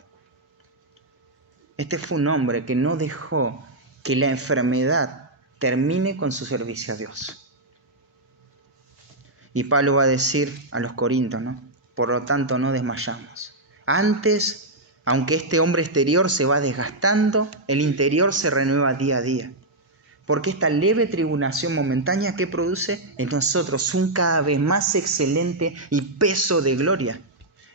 Este fue un hombre que no dejó que la enfermedad termine con su servicio a Dios. Y Pablo va a decir a los corintios, ¿no? Por lo tanto, no desmayamos. Antes, aunque este hombre exterior se va desgastando, el interior se renueva día a día. Porque esta leve tribulación momentánea que produce en nosotros un cada vez más excelente y peso de gloria.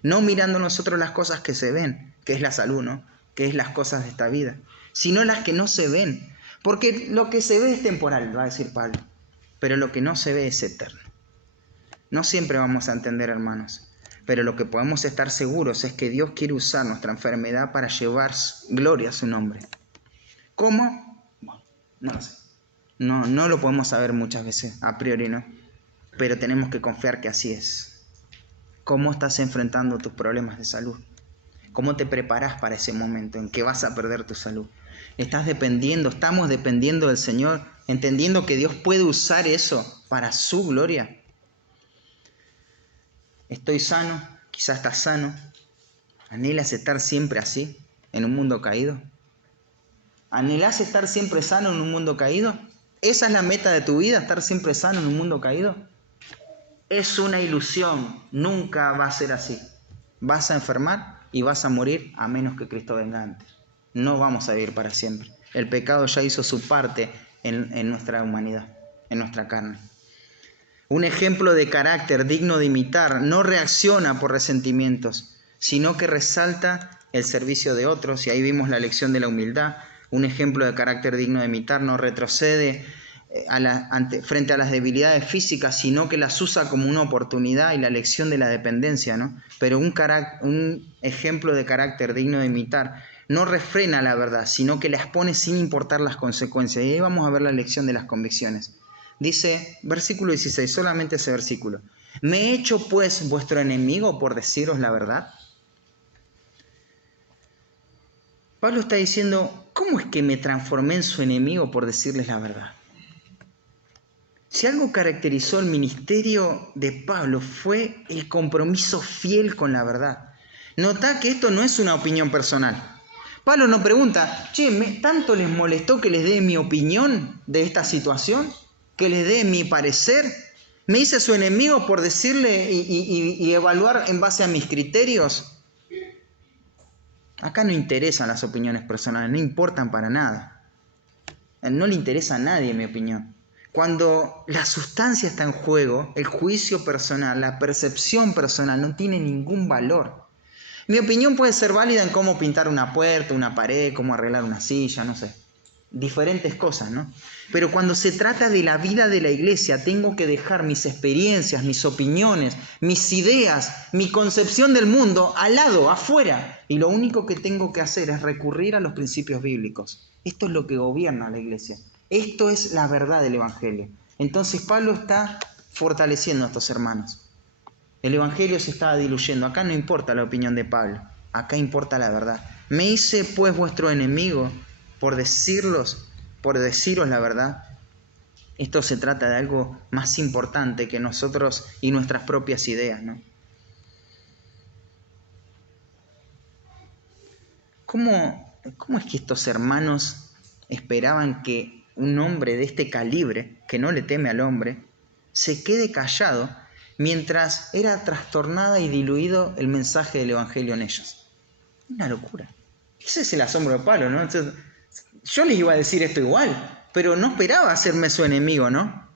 No mirando nosotros las cosas que se ven, que es la salud, ¿no? Que es las cosas de esta vida, sino las que no se ven. Porque lo que se ve es temporal, va a decir Pablo, pero lo que no se ve es eterno. No siempre vamos a entender, hermanos, pero lo que podemos estar seguros es que Dios quiere usar nuestra enfermedad para llevar gloria a su nombre. ¿Cómo? Bueno, no lo sé. No lo podemos saber muchas veces, a priori, ¿no? Pero tenemos que confiar que así es. ¿Cómo estás enfrentando tus problemas de salud? ¿Cómo te preparas para ese momento en que vas a perder tu salud? Estamos dependiendo del Señor, entendiendo que Dios puede usar eso para su gloria. Estoy sano, quizás estás sano. ¿Anhelas estar siempre así, en un mundo caído? ¿Anhelas estar siempre sano en un mundo caído? ¿Esa es la meta de tu vida, estar siempre sano en un mundo caído? Es una ilusión, nunca va a ser así. Vas a enfermar y vas a morir a menos que Cristo venga antes. No vamos a vivir para siempre. El pecado ya hizo su parte en nuestra humanidad, en nuestra carne. Un ejemplo de carácter digno de imitar no reacciona por resentimientos, sino que resalta el servicio de otros, y ahí vimos la lección de la humildad. Un ejemplo de carácter digno de imitar no retrocede frente a las debilidades físicas, sino que las usa como una oportunidad y la lección de la dependencia, ¿no? Pero un ejemplo de carácter digno de imitar no refrena la verdad, sino que la expone sin importar las consecuencias. Y ahí vamos a ver la lección de las convicciones. Dice, versículo 16, solamente ese versículo. ¿Me he hecho pues vuestro enemigo por deciros la verdad? Pablo está diciendo, ¿cómo es que me transformé en su enemigo por decirles la verdad? Si algo caracterizó el ministerio de Pablo fue el compromiso fiel con la verdad. Notá que esto no es una opinión personal. Pablo no pregunta, ¿tanto les molestó que les dé mi opinión de esta situación? ¿Que les dé mi parecer? ¿Me hice su enemigo por decirle y evaluar en base a mis criterios? Acá no interesan las opiniones personales, no importan para nada. No le interesa a nadie mi opinión. Cuando la sustancia está en juego, el juicio personal, la percepción personal no tiene ningún valor. Mi opinión puede ser válida en cómo pintar una puerta, una pared, cómo arreglar una silla, no sé. Diferentes cosas, ¿no? Pero cuando se trata de la vida de la iglesia, tengo que dejar mis experiencias, mis opiniones, mis ideas, mi concepción del mundo al lado, afuera. Y lo único que tengo que hacer es recurrir a los principios bíblicos. Esto es lo que gobierna la iglesia. Esto es la verdad del Evangelio. Entonces Pablo está fortaleciendo a estos hermanos. El Evangelio se estaba diluyendo. Acá no importa la opinión de Pablo. Acá importa la verdad. Me hice pues vuestro enemigo por deciros la verdad. Esto se trata de algo más importante que nosotros y nuestras propias ideas, ¿no? ¿Cómo es que estos hermanos esperaban que un hombre de este calibre, que no le teme al hombre, se quede callado mientras era trastornada y diluido el mensaje del Evangelio en ellos? Una locura. Ese es el asombro de Pablo, ¿no? Entonces, yo les iba a decir esto igual, pero no esperaba hacerme su enemigo, ¿no?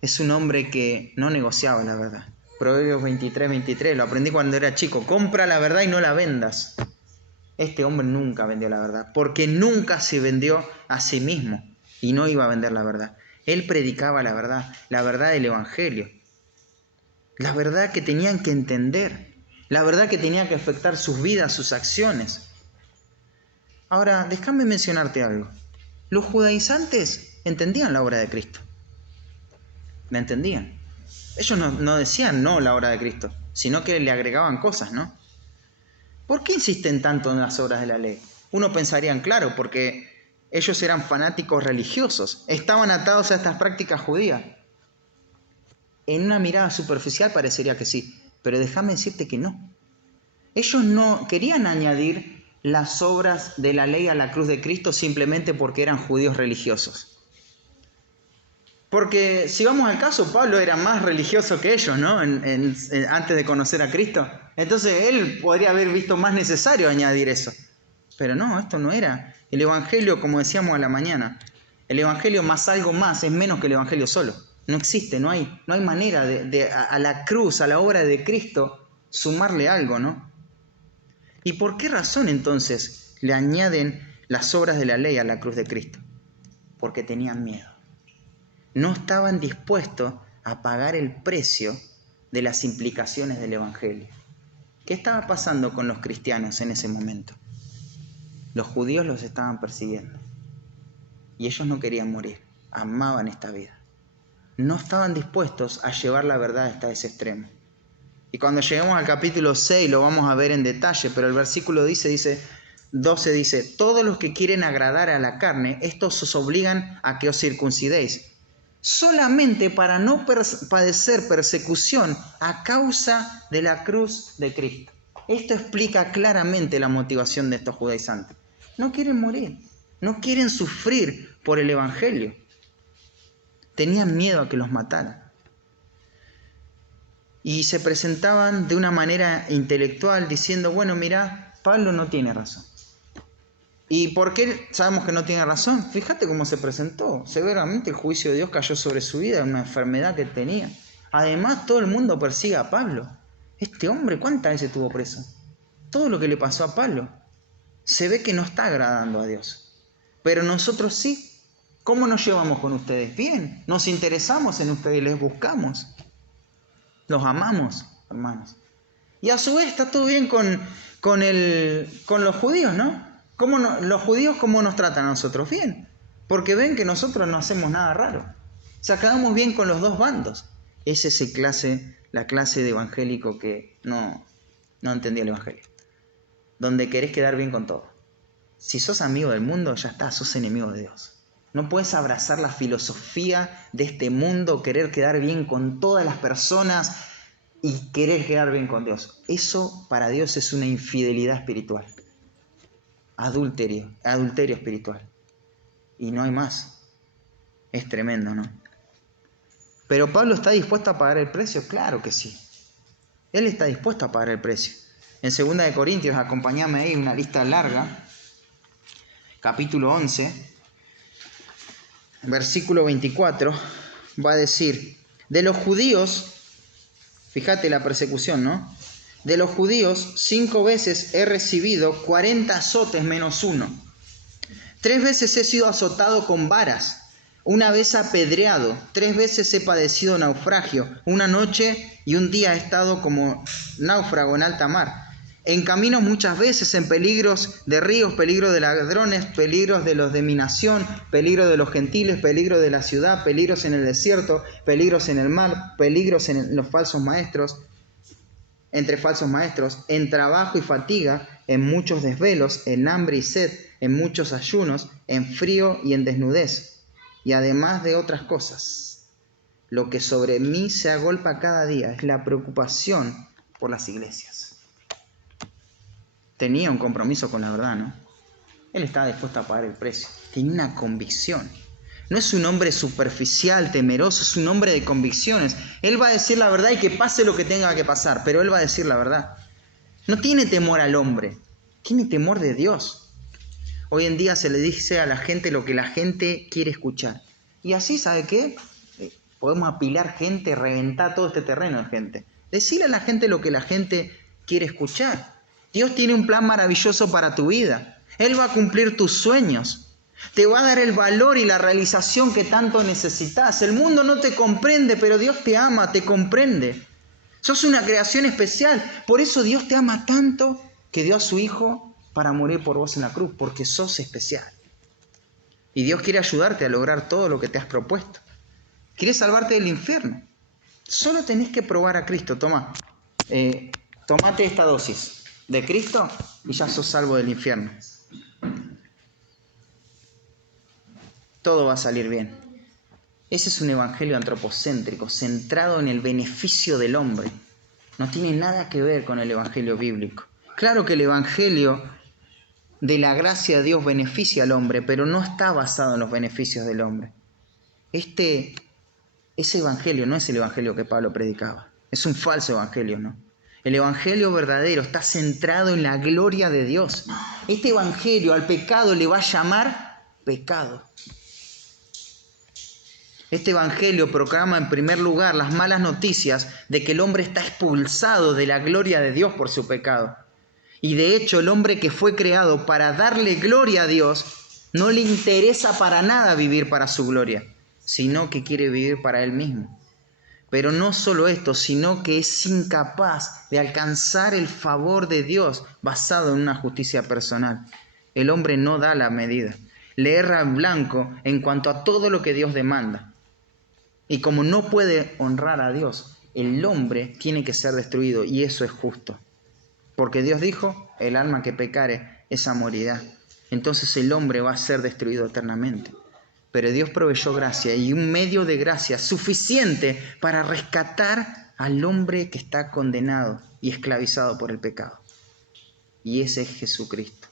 Es un hombre que no negociaba la verdad. Proverbios 23, lo aprendí cuando era chico. Compra la verdad y no la vendas. Este hombre nunca vendió la verdad, porque nunca se vendió a sí mismo y no iba a vender la verdad. Él predicaba la verdad del Evangelio, la verdad que tenían que entender, la verdad que tenía que afectar sus vidas, sus acciones. Ahora, déjame mencionarte algo. Los judaizantes entendían la obra de Cristo. ¿La entendían? Ellos no decían no la obra de Cristo, sino que le agregaban cosas, ¿no? ¿Por qué insisten tanto en las obras de la ley? Uno pensaría, claro, porque ellos eran fanáticos religiosos, estaban atados a estas prácticas judías. En una mirada superficial parecería que sí, pero déjame decirte que no. Ellos no querían añadir las obras de la ley a la cruz de Cristo simplemente porque eran judíos religiosos. Porque si vamos al caso, Pablo era más religioso que ellos, ¿no? Antes de conocer a Cristo. Entonces él podría haber visto más necesario añadir eso. Pero no, esto no era. El Evangelio, como decíamos a la mañana, el Evangelio más algo más es menos que el Evangelio solo. No existe, no hay manera de a la cruz, a la obra de Cristo, sumarle algo, ¿no? ¿Y por qué razón entonces le añaden las obras de la ley a la cruz de Cristo? Porque tenían miedo. No estaban dispuestos a pagar el precio de las implicaciones del Evangelio. ¿Qué estaba pasando con los cristianos en ese momento? Los judíos los estaban persiguiendo y ellos no querían morir, amaban esta vida. No estaban dispuestos a llevar la verdad hasta ese extremo. Y cuando lleguemos al capítulo 6 lo vamos a ver en detalle, pero el versículo 12 dice, todos los que quieren agradar a la carne, estos os obligan a que os circuncidéis, solamente para no padecer persecución a causa de la cruz de Cristo. Esto explica claramente la motivación de estos judaizantes. No quieren morir, no quieren sufrir por el Evangelio. Tenían miedo a que los mataran. Y se presentaban de una manera intelectual diciendo, bueno, mira, Pablo no tiene razón. ¿Y por qué sabemos que no tiene razón? Fíjate cómo se presentó. Severamente el juicio de Dios cayó sobre su vida, una enfermedad que tenía. Además, todo el mundo persigue a Pablo. Este hombre, ¿cuántas veces estuvo preso? Todo lo que le pasó a Pablo. Se ve que no está agradando a Dios. Pero nosotros sí. ¿Cómo nos llevamos con ustedes? Bien. Nos interesamos en ustedes, les buscamos. Los amamos, hermanos. Y a su vez está todo bien con los judíos, ¿no? Los judíos, ¿cómo nos tratan a nosotros? Bien, porque ven que nosotros no hacemos nada raro. O sea, quedamos bien con los dos bandos. Esa es la clase de evangélico que no entendía el evangelio. Donde querés quedar bien con todo. Si sos amigo del mundo, ya está, sos enemigo de Dios. No puedes abrazar la filosofía de este mundo, querer quedar bien con todas las personas y querer quedar bien con Dios. Eso para Dios es una infidelidad espiritual. Adulterio espiritual. Y no hay más. Es tremendo, ¿no? Pero Pablo está dispuesto a pagar el precio, claro que sí. Él está dispuesto a pagar el precio. En 2 de Corintios, acompáñame ahí, una lista larga, capítulo 11. versículo 24, va a decir, de los judíos, fíjate la persecución, ¿no? De los judíos 5 veces he recibido 40 azotes menos 1. 3 veces he sido azotado con varas, 1 vez apedreado, 3 veces he padecido naufragio, 1 noche y 1 día he estado como náufrago en alta mar. En camino muchas veces, en peligros de ríos, peligro de ladrones, peligros de los de mi nación, peligro de los gentiles, peligro de la ciudad, peligros en el desierto, peligros en el mar, peligros en los falsos maestros, entre falsos maestros, en trabajo y fatiga, en muchos desvelos, en hambre y sed, en muchos ayunos, en frío y en desnudez, y además de otras cosas. Lo que sobre mí se agolpa cada día es la preocupación por las iglesias. Tenía un compromiso con la verdad, ¿no? Él estaba dispuesto a pagar el precio. Tenía una convicción. No es un hombre superficial, temeroso, es un hombre de convicciones. Él va a decir la verdad y que pase lo que tenga que pasar, pero él va a decir la verdad. No tiene temor al hombre, tiene temor de Dios. Hoy en día se le dice a la gente lo que la gente quiere escuchar. Y así, ¿sabe qué? Podemos apilar gente, reventar todo este terreno de gente. Decirle a la gente lo que la gente quiere escuchar. Dios tiene un plan maravilloso para tu vida. Él va a cumplir tus sueños. Te va a dar el valor y la realización que tanto necesitas. El mundo no te comprende, pero Dios te ama, te comprende. Sos una creación especial. Por eso Dios te ama tanto que dio a su Hijo para morir por vos en la cruz, porque sos especial. Y Dios quiere ayudarte a lograr todo lo que te has propuesto. Quiere salvarte del infierno. Solo tenés que probar a Cristo. Tomate esta dosis de Cristo y ya sos salvo del infierno. Todo va a salir bien. Ese es un evangelio antropocéntrico, centrado en el beneficio del hombre. No tiene nada que ver con el evangelio bíblico. Claro que el evangelio de la gracia de Dios beneficia al hombre, pero no está basado en los beneficios del hombre. Ese evangelio no es el evangelio que Pablo predicaba. Es un falso evangelio, ¿no? El evangelio verdadero está centrado en la gloria de Dios. Este evangelio al pecado le va a llamar pecado. Este evangelio proclama en primer lugar las malas noticias de que el hombre está expulsado de la gloria de Dios por su pecado. Y de hecho el hombre que fue creado para darle gloria a Dios no le interesa para nada vivir para su gloria, sino que quiere vivir para él mismo. Pero no solo esto, sino que es incapaz de alcanzar el favor de Dios basado en una justicia personal. El hombre no da la medida, le erra en blanco en cuanto a todo lo que Dios demanda. Y como no puede honrar a Dios, el hombre tiene que ser destruido, y eso es justo. Porque Dios dijo, el alma que pecare, esa morirá. Entonces el hombre va a ser destruido eternamente. Pero Dios proveyó gracia y un medio de gracia suficiente para rescatar al hombre que está condenado y esclavizado por el pecado. Y ese es Jesucristo.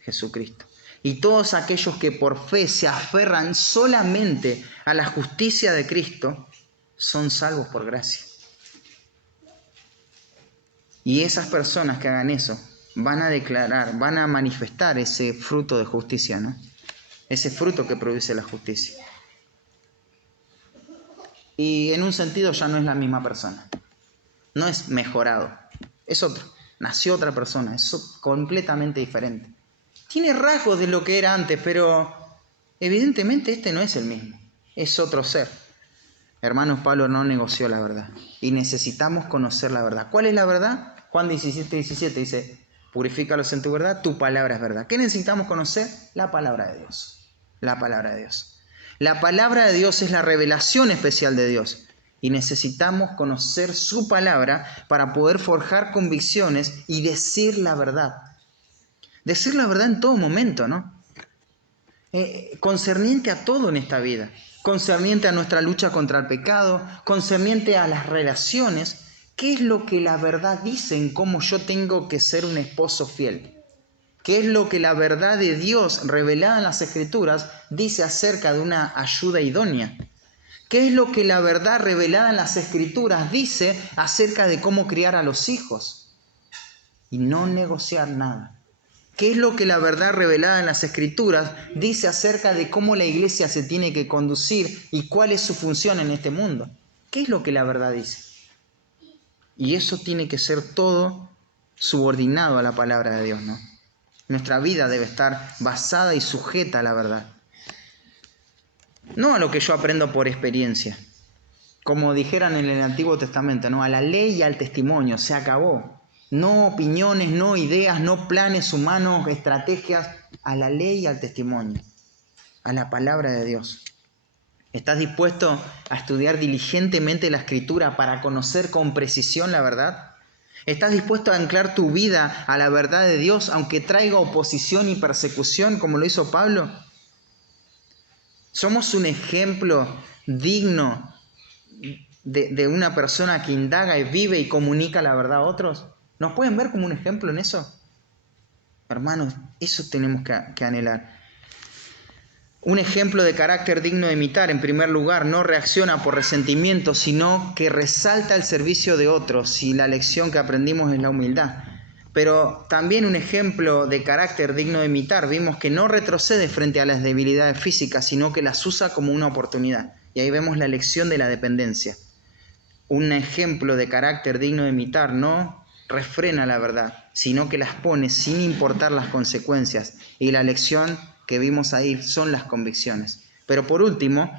Jesucristo. Y todos aquellos que por fe se aferran solamente a la justicia de Cristo son salvos por gracia. Y esas personas que hagan eso van a declarar, van a manifestar ese fruto de justicia, ¿no? Ese fruto que produce la justicia. Y en un sentido ya no es la misma persona. No es mejorado. Es otro. Nació otra persona. Es completamente diferente. Tiene rasgos de lo que era antes, pero evidentemente este no es el mismo. Es otro ser. Hermanos, Pablo no negoció la verdad. Y necesitamos conocer la verdad. ¿Cuál es la verdad? Juan 17:17 dice, purifícalos en tu verdad, tu palabra es verdad. ¿Qué necesitamos conocer? La palabra de Dios. La palabra de Dios. La palabra de Dios es la revelación especial de Dios. Y necesitamos conocer su palabra para poder forjar convicciones y decir la verdad. Decir la verdad en todo momento, ¿no? Concerniente a todo en esta vida. Concerniente a nuestra lucha contra el pecado. Concerniente a las relaciones. ¿Qué es lo que la verdad dice en cómo yo tengo que ser un esposo fiel? ¿Qué es lo que la verdad de Dios revelada en las Escrituras dice acerca de una ayuda idónea? ¿Qué es lo que la verdad revelada en las Escrituras dice acerca de cómo criar a los hijos? Y no negociar nada. ¿Qué es lo que la verdad revelada en las Escrituras dice acerca de cómo la iglesia se tiene que conducir y cuál es su función en este mundo? ¿Qué es lo que la verdad dice? Y eso tiene que ser todo subordinado a la palabra de Dios, ¿no? Nuestra vida debe estar basada y sujeta a la verdad. No a lo que yo aprendo por experiencia. Como dijeran en el Antiguo Testamento, ¿no? A la ley y al testimonio, se acabó. No opiniones, no ideas, no planes humanos, estrategias, a la ley y al testimonio, a la palabra de Dios. ¿Estás dispuesto a estudiar diligentemente la Escritura para conocer con precisión la verdad? ¿Estás dispuesto a anclar tu vida a la verdad de Dios, aunque traiga oposición y persecución, como lo hizo Pablo? ¿Somos un ejemplo digno de una persona que indaga y vive y comunica la verdad a otros? ¿Nos pueden ver como un ejemplo en eso? Hermanos, eso tenemos que anhelar. Un ejemplo de carácter digno de imitar, en primer lugar, no reacciona por resentimiento, sino que resalta el servicio de otros, y la lección que aprendimos es la humildad. Pero también un ejemplo de carácter digno de imitar, vimos que no retrocede frente a las debilidades físicas, sino que las usa como una oportunidad. Y ahí vemos la lección de la dependencia. Un ejemplo de carácter digno de imitar no refrena la verdad, sino que las pone sin importar las consecuencias. Y la lección que vimos ahí son las convicciones. Pero por último,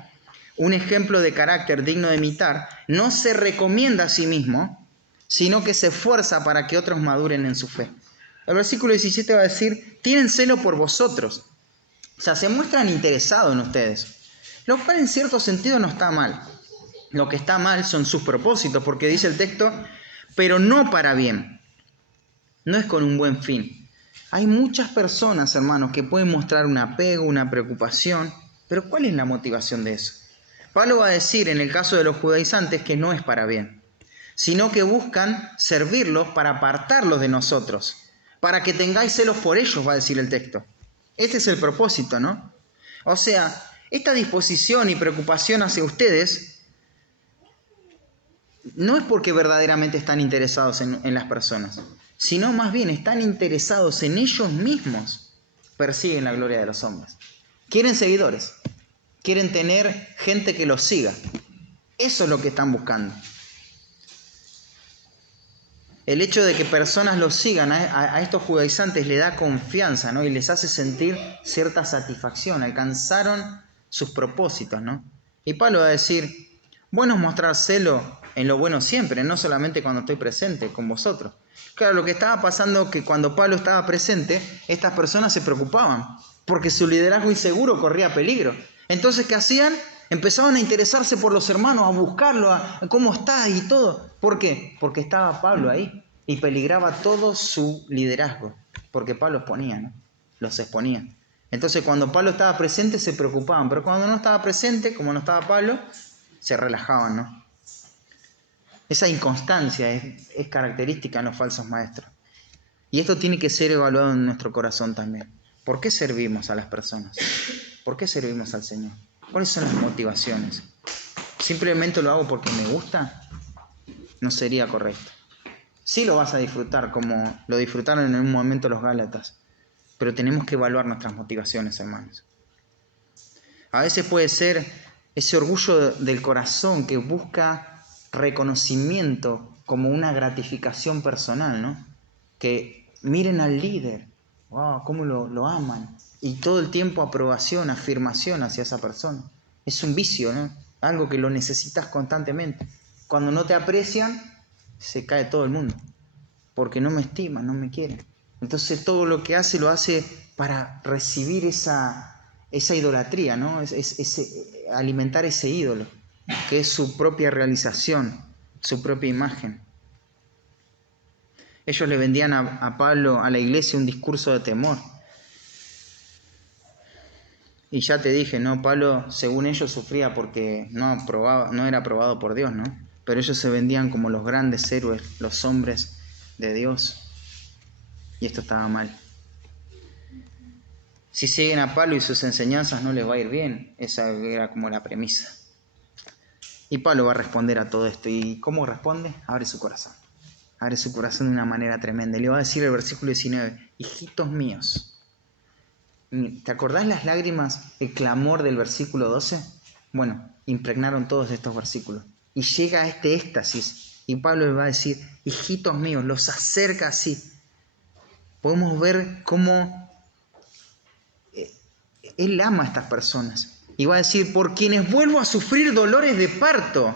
un ejemplo de carácter digno de imitar no se recomienda a sí mismo, sino que se esfuerza para que otros maduren en su fe. El versículo 17 va a decir, tienen celo por vosotros. O sea, se muestran interesados en ustedes, lo cual en cierto sentido no está mal. Lo que está mal son sus propósitos, porque dice el texto, pero no para bien. No es con un buen fin. Hay muchas personas, hermanos, que pueden mostrar un apego, una preocupación, pero ¿cuál es la motivación de eso? Pablo va a decir en el caso de los judaizantes que no es para bien, sino que buscan servirlos para apartarlos de nosotros, para que tengáis celos por ellos, va a decir el texto. Este es el propósito, ¿no? O sea, esta disposición y preocupación hacia ustedes no es porque verdaderamente están interesados en las personas, sino más bien están interesados en ellos mismos. Persiguen la gloria de los hombres. Quieren seguidores. Quieren tener gente que los siga. Eso es lo que están buscando. El hecho de que personas los sigan a estos judaizantes le da confianza, ¿no? Y les hace sentir cierta satisfacción. Alcanzaron sus propósitos, ¿no? Y Pablo va a decir, bueno es mostrar celo en lo bueno siempre, no solamente cuando estoy presente con vosotros. Claro, lo que estaba pasando es que cuando Pablo estaba presente, estas personas se preocupaban, porque su liderazgo inseguro corría peligro. Entonces, ¿qué hacían? Empezaban a interesarse por los hermanos, a buscarlo, a cómo está y todo. ¿Por qué? Porque estaba Pablo ahí y peligraba todo su liderazgo, porque Pablo exponía, ¿no? Los exponía. Entonces, cuando Pablo estaba presente, se preocupaban, pero cuando no estaba presente, como no estaba Pablo, se relajaban, ¿no? Esa inconstancia es característica en los falsos maestros. Y esto tiene que ser evaluado en nuestro corazón también. ¿Por qué servimos a las personas? ¿Por qué servimos al Señor? ¿Cuáles son las motivaciones? ¿Simplemente lo hago porque me gusta? No sería correcto. Sí lo vas a disfrutar como lo disfrutaron en un momento los Gálatas, pero tenemos que evaluar nuestras motivaciones, hermanos. A veces puede ser ese orgullo del corazón que busca reconocimiento como una gratificación personal, ¿no? Que miren al líder, wow, cómo lo aman, y todo el tiempo aprobación, afirmación hacia esa persona. Es un vicio, ¿no? Algo que lo necesitas constantemente. Cuando no te aprecian, se cae todo el mundo, porque no me estiman, no me quieren. Entonces todo lo que hace, lo hace para recibir esa idolatría, ¿no? Alimentar ese ídolo, que es su propia realización, su propia imagen. Ellos le vendían a Pablo, a la iglesia, un discurso de temor. Y ya te dije, ¿no? Pablo, según ellos, sufría porque no era aprobado por Dios, ¿no? Pero ellos se vendían como los grandes héroes, los hombres de Dios. Y esto estaba mal. Si siguen a Pablo y sus enseñanzas no les va a ir bien. Esa era como la premisa. Y Pablo va a responder a todo esto. ¿Y cómo responde? Abre su corazón. abre su corazón de una manera tremenda. Y le va a decir el versículo 19, hijitos míos. ¿Te acordás las lágrimas, el clamor del versículo 12? Bueno, impregnaron todos estos versículos. Y llega a este éxtasis. Y Pablo le va a decir, hijitos míos, los acerca así. Podemos ver cómo él ama a estas personas. Y va a decir, por quienes vuelvo a sufrir dolores de parto.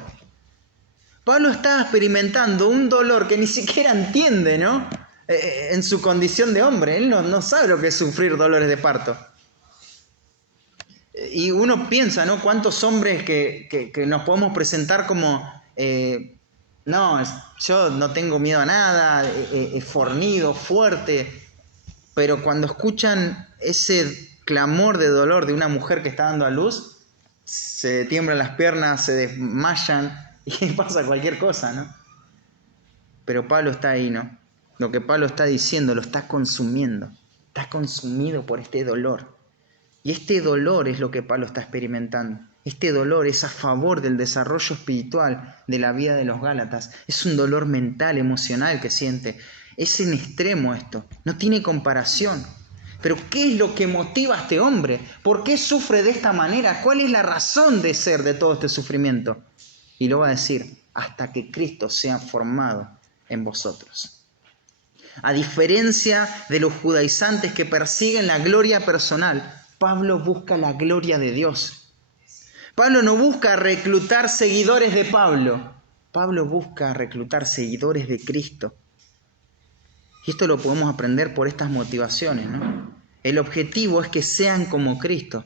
Pablo está experimentando un dolor que ni siquiera entiende, ¿no? En su condición de hombre. Él no sabe lo que es sufrir dolores de parto. Y uno piensa, ¿no? ¿Cuántos hombres que nos podemos presentar como, no, yo no tengo miedo a nada, fornido, fuerte, pero cuando escuchan ese clamor de dolor de una mujer que está dando a luz, se tiemblan las piernas, se desmayan y pasa cualquier cosa, ¿no? Pero Pablo está ahí, ¿no? Lo que Pablo está diciendo lo está consumiendo, está consumido por este dolor. Y este dolor es lo que Pablo está experimentando. Este dolor es a favor del desarrollo espiritual de la vida de los Gálatas. Es un dolor mental, emocional que siente. Es en extremo esto. No tiene comparación. Pero ¿qué es lo que motiva a este hombre? ¿Por qué sufre de esta manera? ¿Cuál es la razón de ser de todo este sufrimiento? Y lo va a decir, hasta que Cristo sea formado en vosotros. A diferencia de los judaizantes que persiguen la gloria personal, Pablo busca la gloria de Dios. Pablo no busca reclutar seguidores de Pablo. Pablo busca reclutar seguidores de Cristo. Y esto lo podemos aprender por estas motivaciones, ¿no? El objetivo es que sean como Cristo.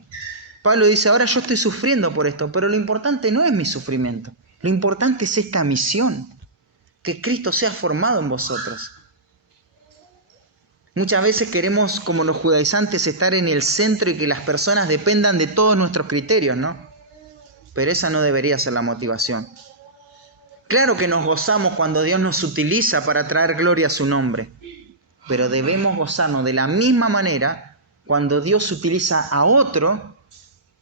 Pablo dice, ahora yo estoy sufriendo por esto, pero lo importante no es mi sufrimiento. Lo importante es esta misión, que Cristo sea formado en vosotros. Muchas veces queremos, como los judaizantes, estar en el centro y que las personas dependan de todos nuestros criterios, ¿no? Pero esa no debería ser la motivación. Claro que nos gozamos cuando Dios nos utiliza para traer gloria a su nombre, pero debemos gozarnos de la misma manera cuando Dios utiliza a otro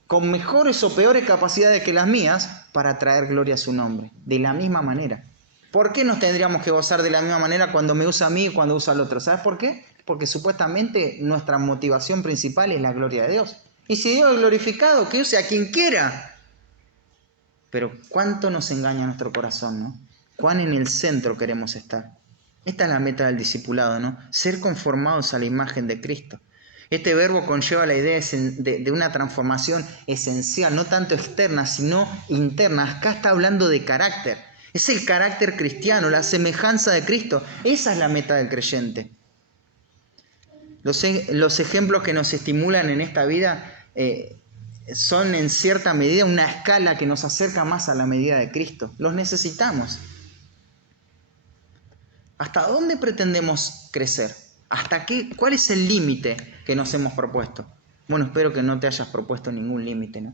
con mejores o peores capacidades que las mías para traer gloria a su nombre. De la misma manera. ¿Por qué nos tendríamos que gozar de la misma manera cuando me usa a mí y cuando usa al otro? ¿Sabes por qué? Porque supuestamente nuestra motivación principal es la gloria de Dios. Y si Dios es glorificado, que use a quien quiera. Pero cuánto nos engaña nuestro corazón, ¿no? Cuán en el centro queremos estar. Esta es la meta del discipulado, ¿no? Ser conformados a la imagen de Cristo. Este verbo conlleva la idea de una transformación esencial, no tanto externa, sino interna. Acá está hablando de carácter. Es el carácter cristiano, la semejanza de Cristo. Esa es la meta del creyente. Los ejemplos que nos estimulan en esta vida son en cierta medida una escala que nos acerca más a la medida de Cristo. Los necesitamos. ¿Hasta dónde pretendemos crecer? ¿Hasta qué? ¿Cuál es el límite que nos hemos propuesto? Bueno, espero que no te hayas propuesto ningún límite, ¿no?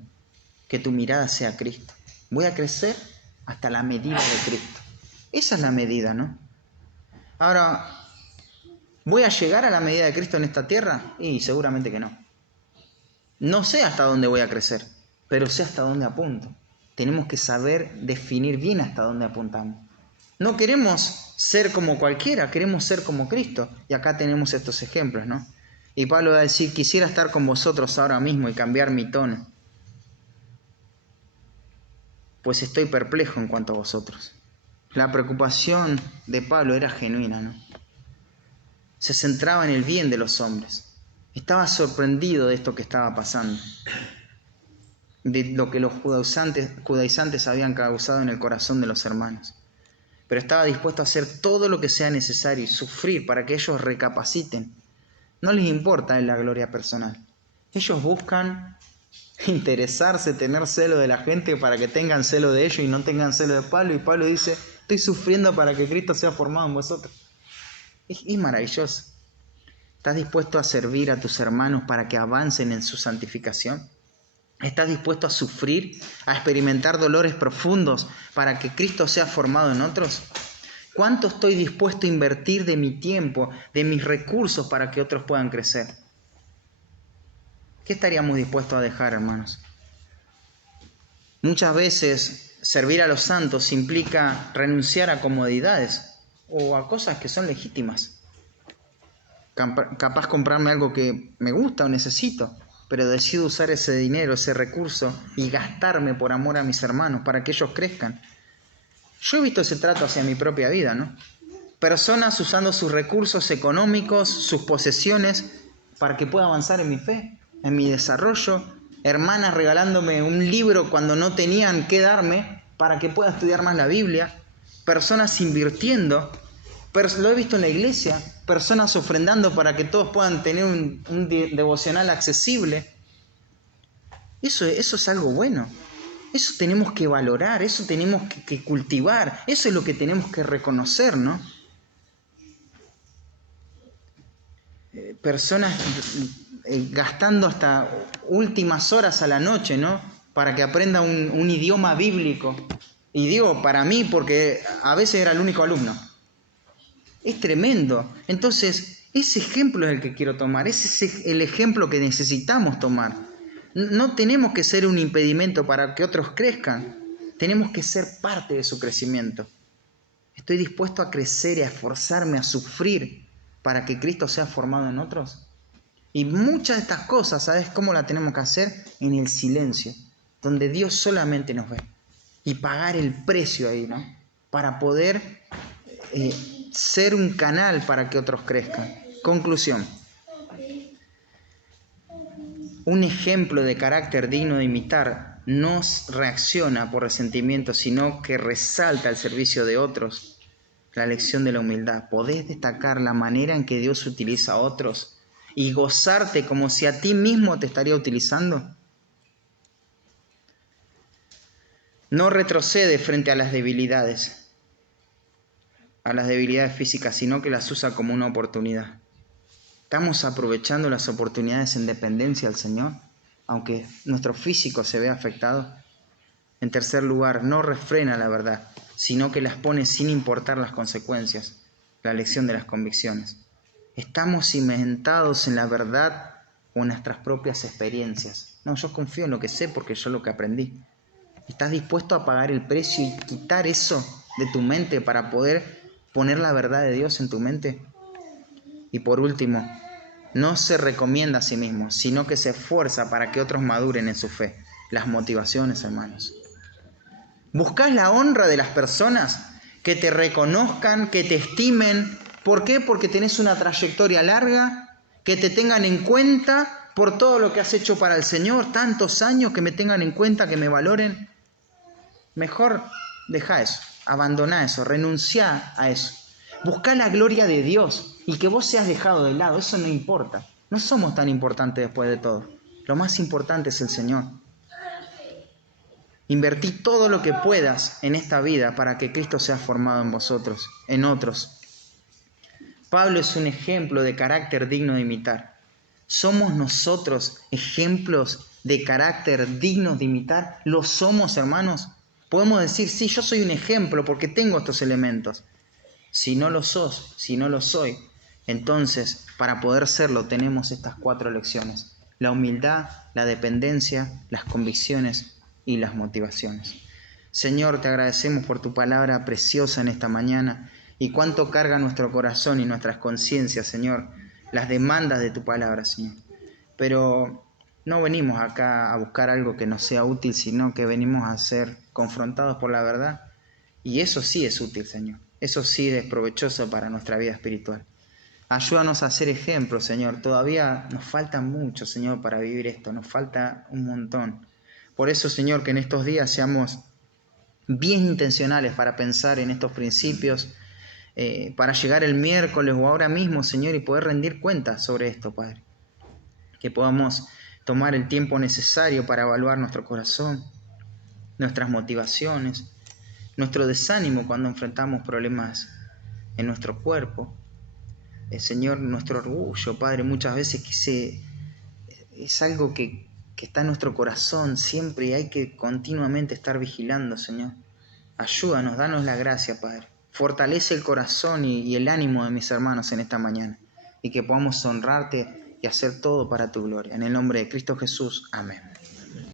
Que tu mirada sea Cristo. Voy a crecer hasta la medida de Cristo. Esa es la medida, ¿no? Ahora, ¿voy a llegar a la medida de Cristo en esta tierra? Y seguramente que no. No sé hasta dónde voy a crecer, pero sé hasta dónde apunto. Tenemos que saber definir bien hasta dónde apuntamos. No queremos ser como cualquiera, queremos ser como Cristo. Y acá tenemos estos ejemplos, ¿no? Y Pablo va a decir, quisiera estar con vosotros ahora mismo y cambiar mi tono. Pues estoy perplejo en cuanto a vosotros. La preocupación de Pablo era genuina, ¿no? Se centraba en el bien de los hombres. Estaba sorprendido de esto que estaba pasando, de lo que los judaizantes habían causado en el corazón de los hermanos. Pero estaba dispuesto a hacer todo lo que sea necesario y sufrir para que ellos recapaciten. No les importa la gloria personal. Ellos buscan interesarse, tener celo de la gente para que tengan celo de ellos y no tengan celo de Pablo. Y Pablo dice, estoy sufriendo para que Cristo sea formado en vosotros. Es maravilloso. ¿Estás dispuesto a servir a tus hermanos para que avancen en su santificación? ¿Estás dispuesto a sufrir, a experimentar dolores profundos para que Cristo sea formado en otros? ¿Cuánto estoy dispuesto a invertir de mi tiempo, de mis recursos para que otros puedan crecer? ¿Qué estaríamos dispuestos a dejar, hermanos? Muchas veces servir a los santos implica renunciar a comodidades. o a cosas que son legítimas. Capaz comprarme algo que me gusta o necesito, pero decido usar ese dinero, ese recurso y gastarme por amor a mis hermanos para que ellos crezcan. Yo he visto ese trato hacia mi propia vida, ¿no? Personas usando sus recursos económicos, sus posesiones, para que pueda avanzar en mi fe, en mi desarrollo. Hermanas regalándome un libro cuando no tenían qué darme para que pueda estudiar más la Biblia. Personas invirtiendo. Lo he visto en la iglesia. Personas ofrendando para que todos puedan tener un devocional accesible. Eso es algo bueno. Eso tenemos que valorar, eso tenemos que cultivar. Eso es lo que tenemos que reconocer, ¿no? Personas gastando hasta últimas horas a la noche, ¿no? Para que aprenda un idioma bíblico. Y digo, para mí, porque a veces era el único alumno. Es tremendo. Entonces, ese ejemplo es el que quiero tomar. Ese es el ejemplo que necesitamos tomar. No tenemos que ser un impedimento para que otros crezcan. Tenemos que ser parte de su crecimiento. Estoy dispuesto a crecer y a esforzarme, a sufrir para que Cristo sea formado en otros. Y muchas de estas cosas, ¿sabes cómo las tenemos que hacer? En el silencio, donde Dios solamente nos ve. Y pagar el precio ahí, ¿no? Para poder ser un canal para que otros crezcan. Conclusión. Un ejemplo de carácter digno de imitar no reacciona por resentimiento, sino que resalta el servicio de otros. La lección de la humildad. ¿Podés destacar la manera en que Dios utiliza a otros y gozarte como si a ti mismo te estaría utilizando? No retrocede frente a las debilidades físicas, sino que las usa como una oportunidad. ¿Estamos aprovechando las oportunidades en dependencia al Señor, aunque nuestro físico se vea afectado? En tercer lugar, no refrena la verdad, sino que las pone sin importar las consecuencias. La lección de las convicciones. ¿Estamos cimentados en la verdad o en nuestras propias experiencias? No, yo confío en lo que sé porque yo lo que aprendí. ¿Estás dispuesto a pagar el precio y quitar eso de tu mente para poder poner la verdad de Dios en tu mente? Y por último, no se recomienda a sí mismo, sino que se esfuerza para que otros maduren en su fe. Las motivaciones, hermanos. ¿Buscas la honra de las personas? Que te reconozcan, que te estimen. ¿Por qué? Porque tenés una trayectoria larga, que te tengan en cuenta por todo lo que has hecho para el Señor, tantos años, que me tengan en cuenta, que me valoren. Mejor deja eso, abandona eso, renuncia a eso. Busca la gloria de Dios y que vos seas dejado de lado, eso no importa. No somos tan importantes después de todo. Lo más importante es el Señor. Invertí todo lo que puedas en esta vida para que Cristo sea formado en vosotros, en otros. Pablo es un ejemplo de carácter digno de imitar. ¿Somos nosotros ejemplos de carácter dignos de imitar? ¿Lo somos, hermanos? Podemos decir, sí, yo soy un ejemplo porque tengo estos elementos. Si no lo sos, si no lo soy, entonces, para poder serlo, tenemos estas 4 lecciones. La humildad, la dependencia, las convicciones y las motivaciones. Señor, te agradecemos por tu palabra preciosa en esta mañana y cuánto carga nuestro corazón y nuestras conciencias, Señor, las demandas de tu palabra, Señor. Pero no venimos acá a buscar algo que nos sea útil, sino que venimos a ser confrontados por la verdad. Y eso sí es útil, Señor. Eso sí es provechoso para nuestra vida espiritual. Ayúdanos a ser ejemplos, Señor. Todavía nos falta mucho, Señor, para vivir esto. Nos falta un montón. Por eso, Señor, que en estos días seamos bien intencionales para pensar en estos principios, para llegar el miércoles o ahora mismo, Señor, y poder rendir cuentas sobre esto, Padre. Que podamos tomar el tiempo necesario para evaluar nuestro corazón, nuestras motivaciones, nuestro desánimo cuando enfrentamos problemas en nuestro cuerpo. Señor, nuestro orgullo, Padre, muchas veces es algo que está en nuestro corazón siempre y hay que continuamente estar vigilando, Señor. Ayúdanos, danos la gracia, Padre. Fortalece el corazón y el ánimo de mis hermanos en esta mañana y que podamos honrarte y hacer todo para tu gloria. En el nombre de Cristo Jesús. Amén.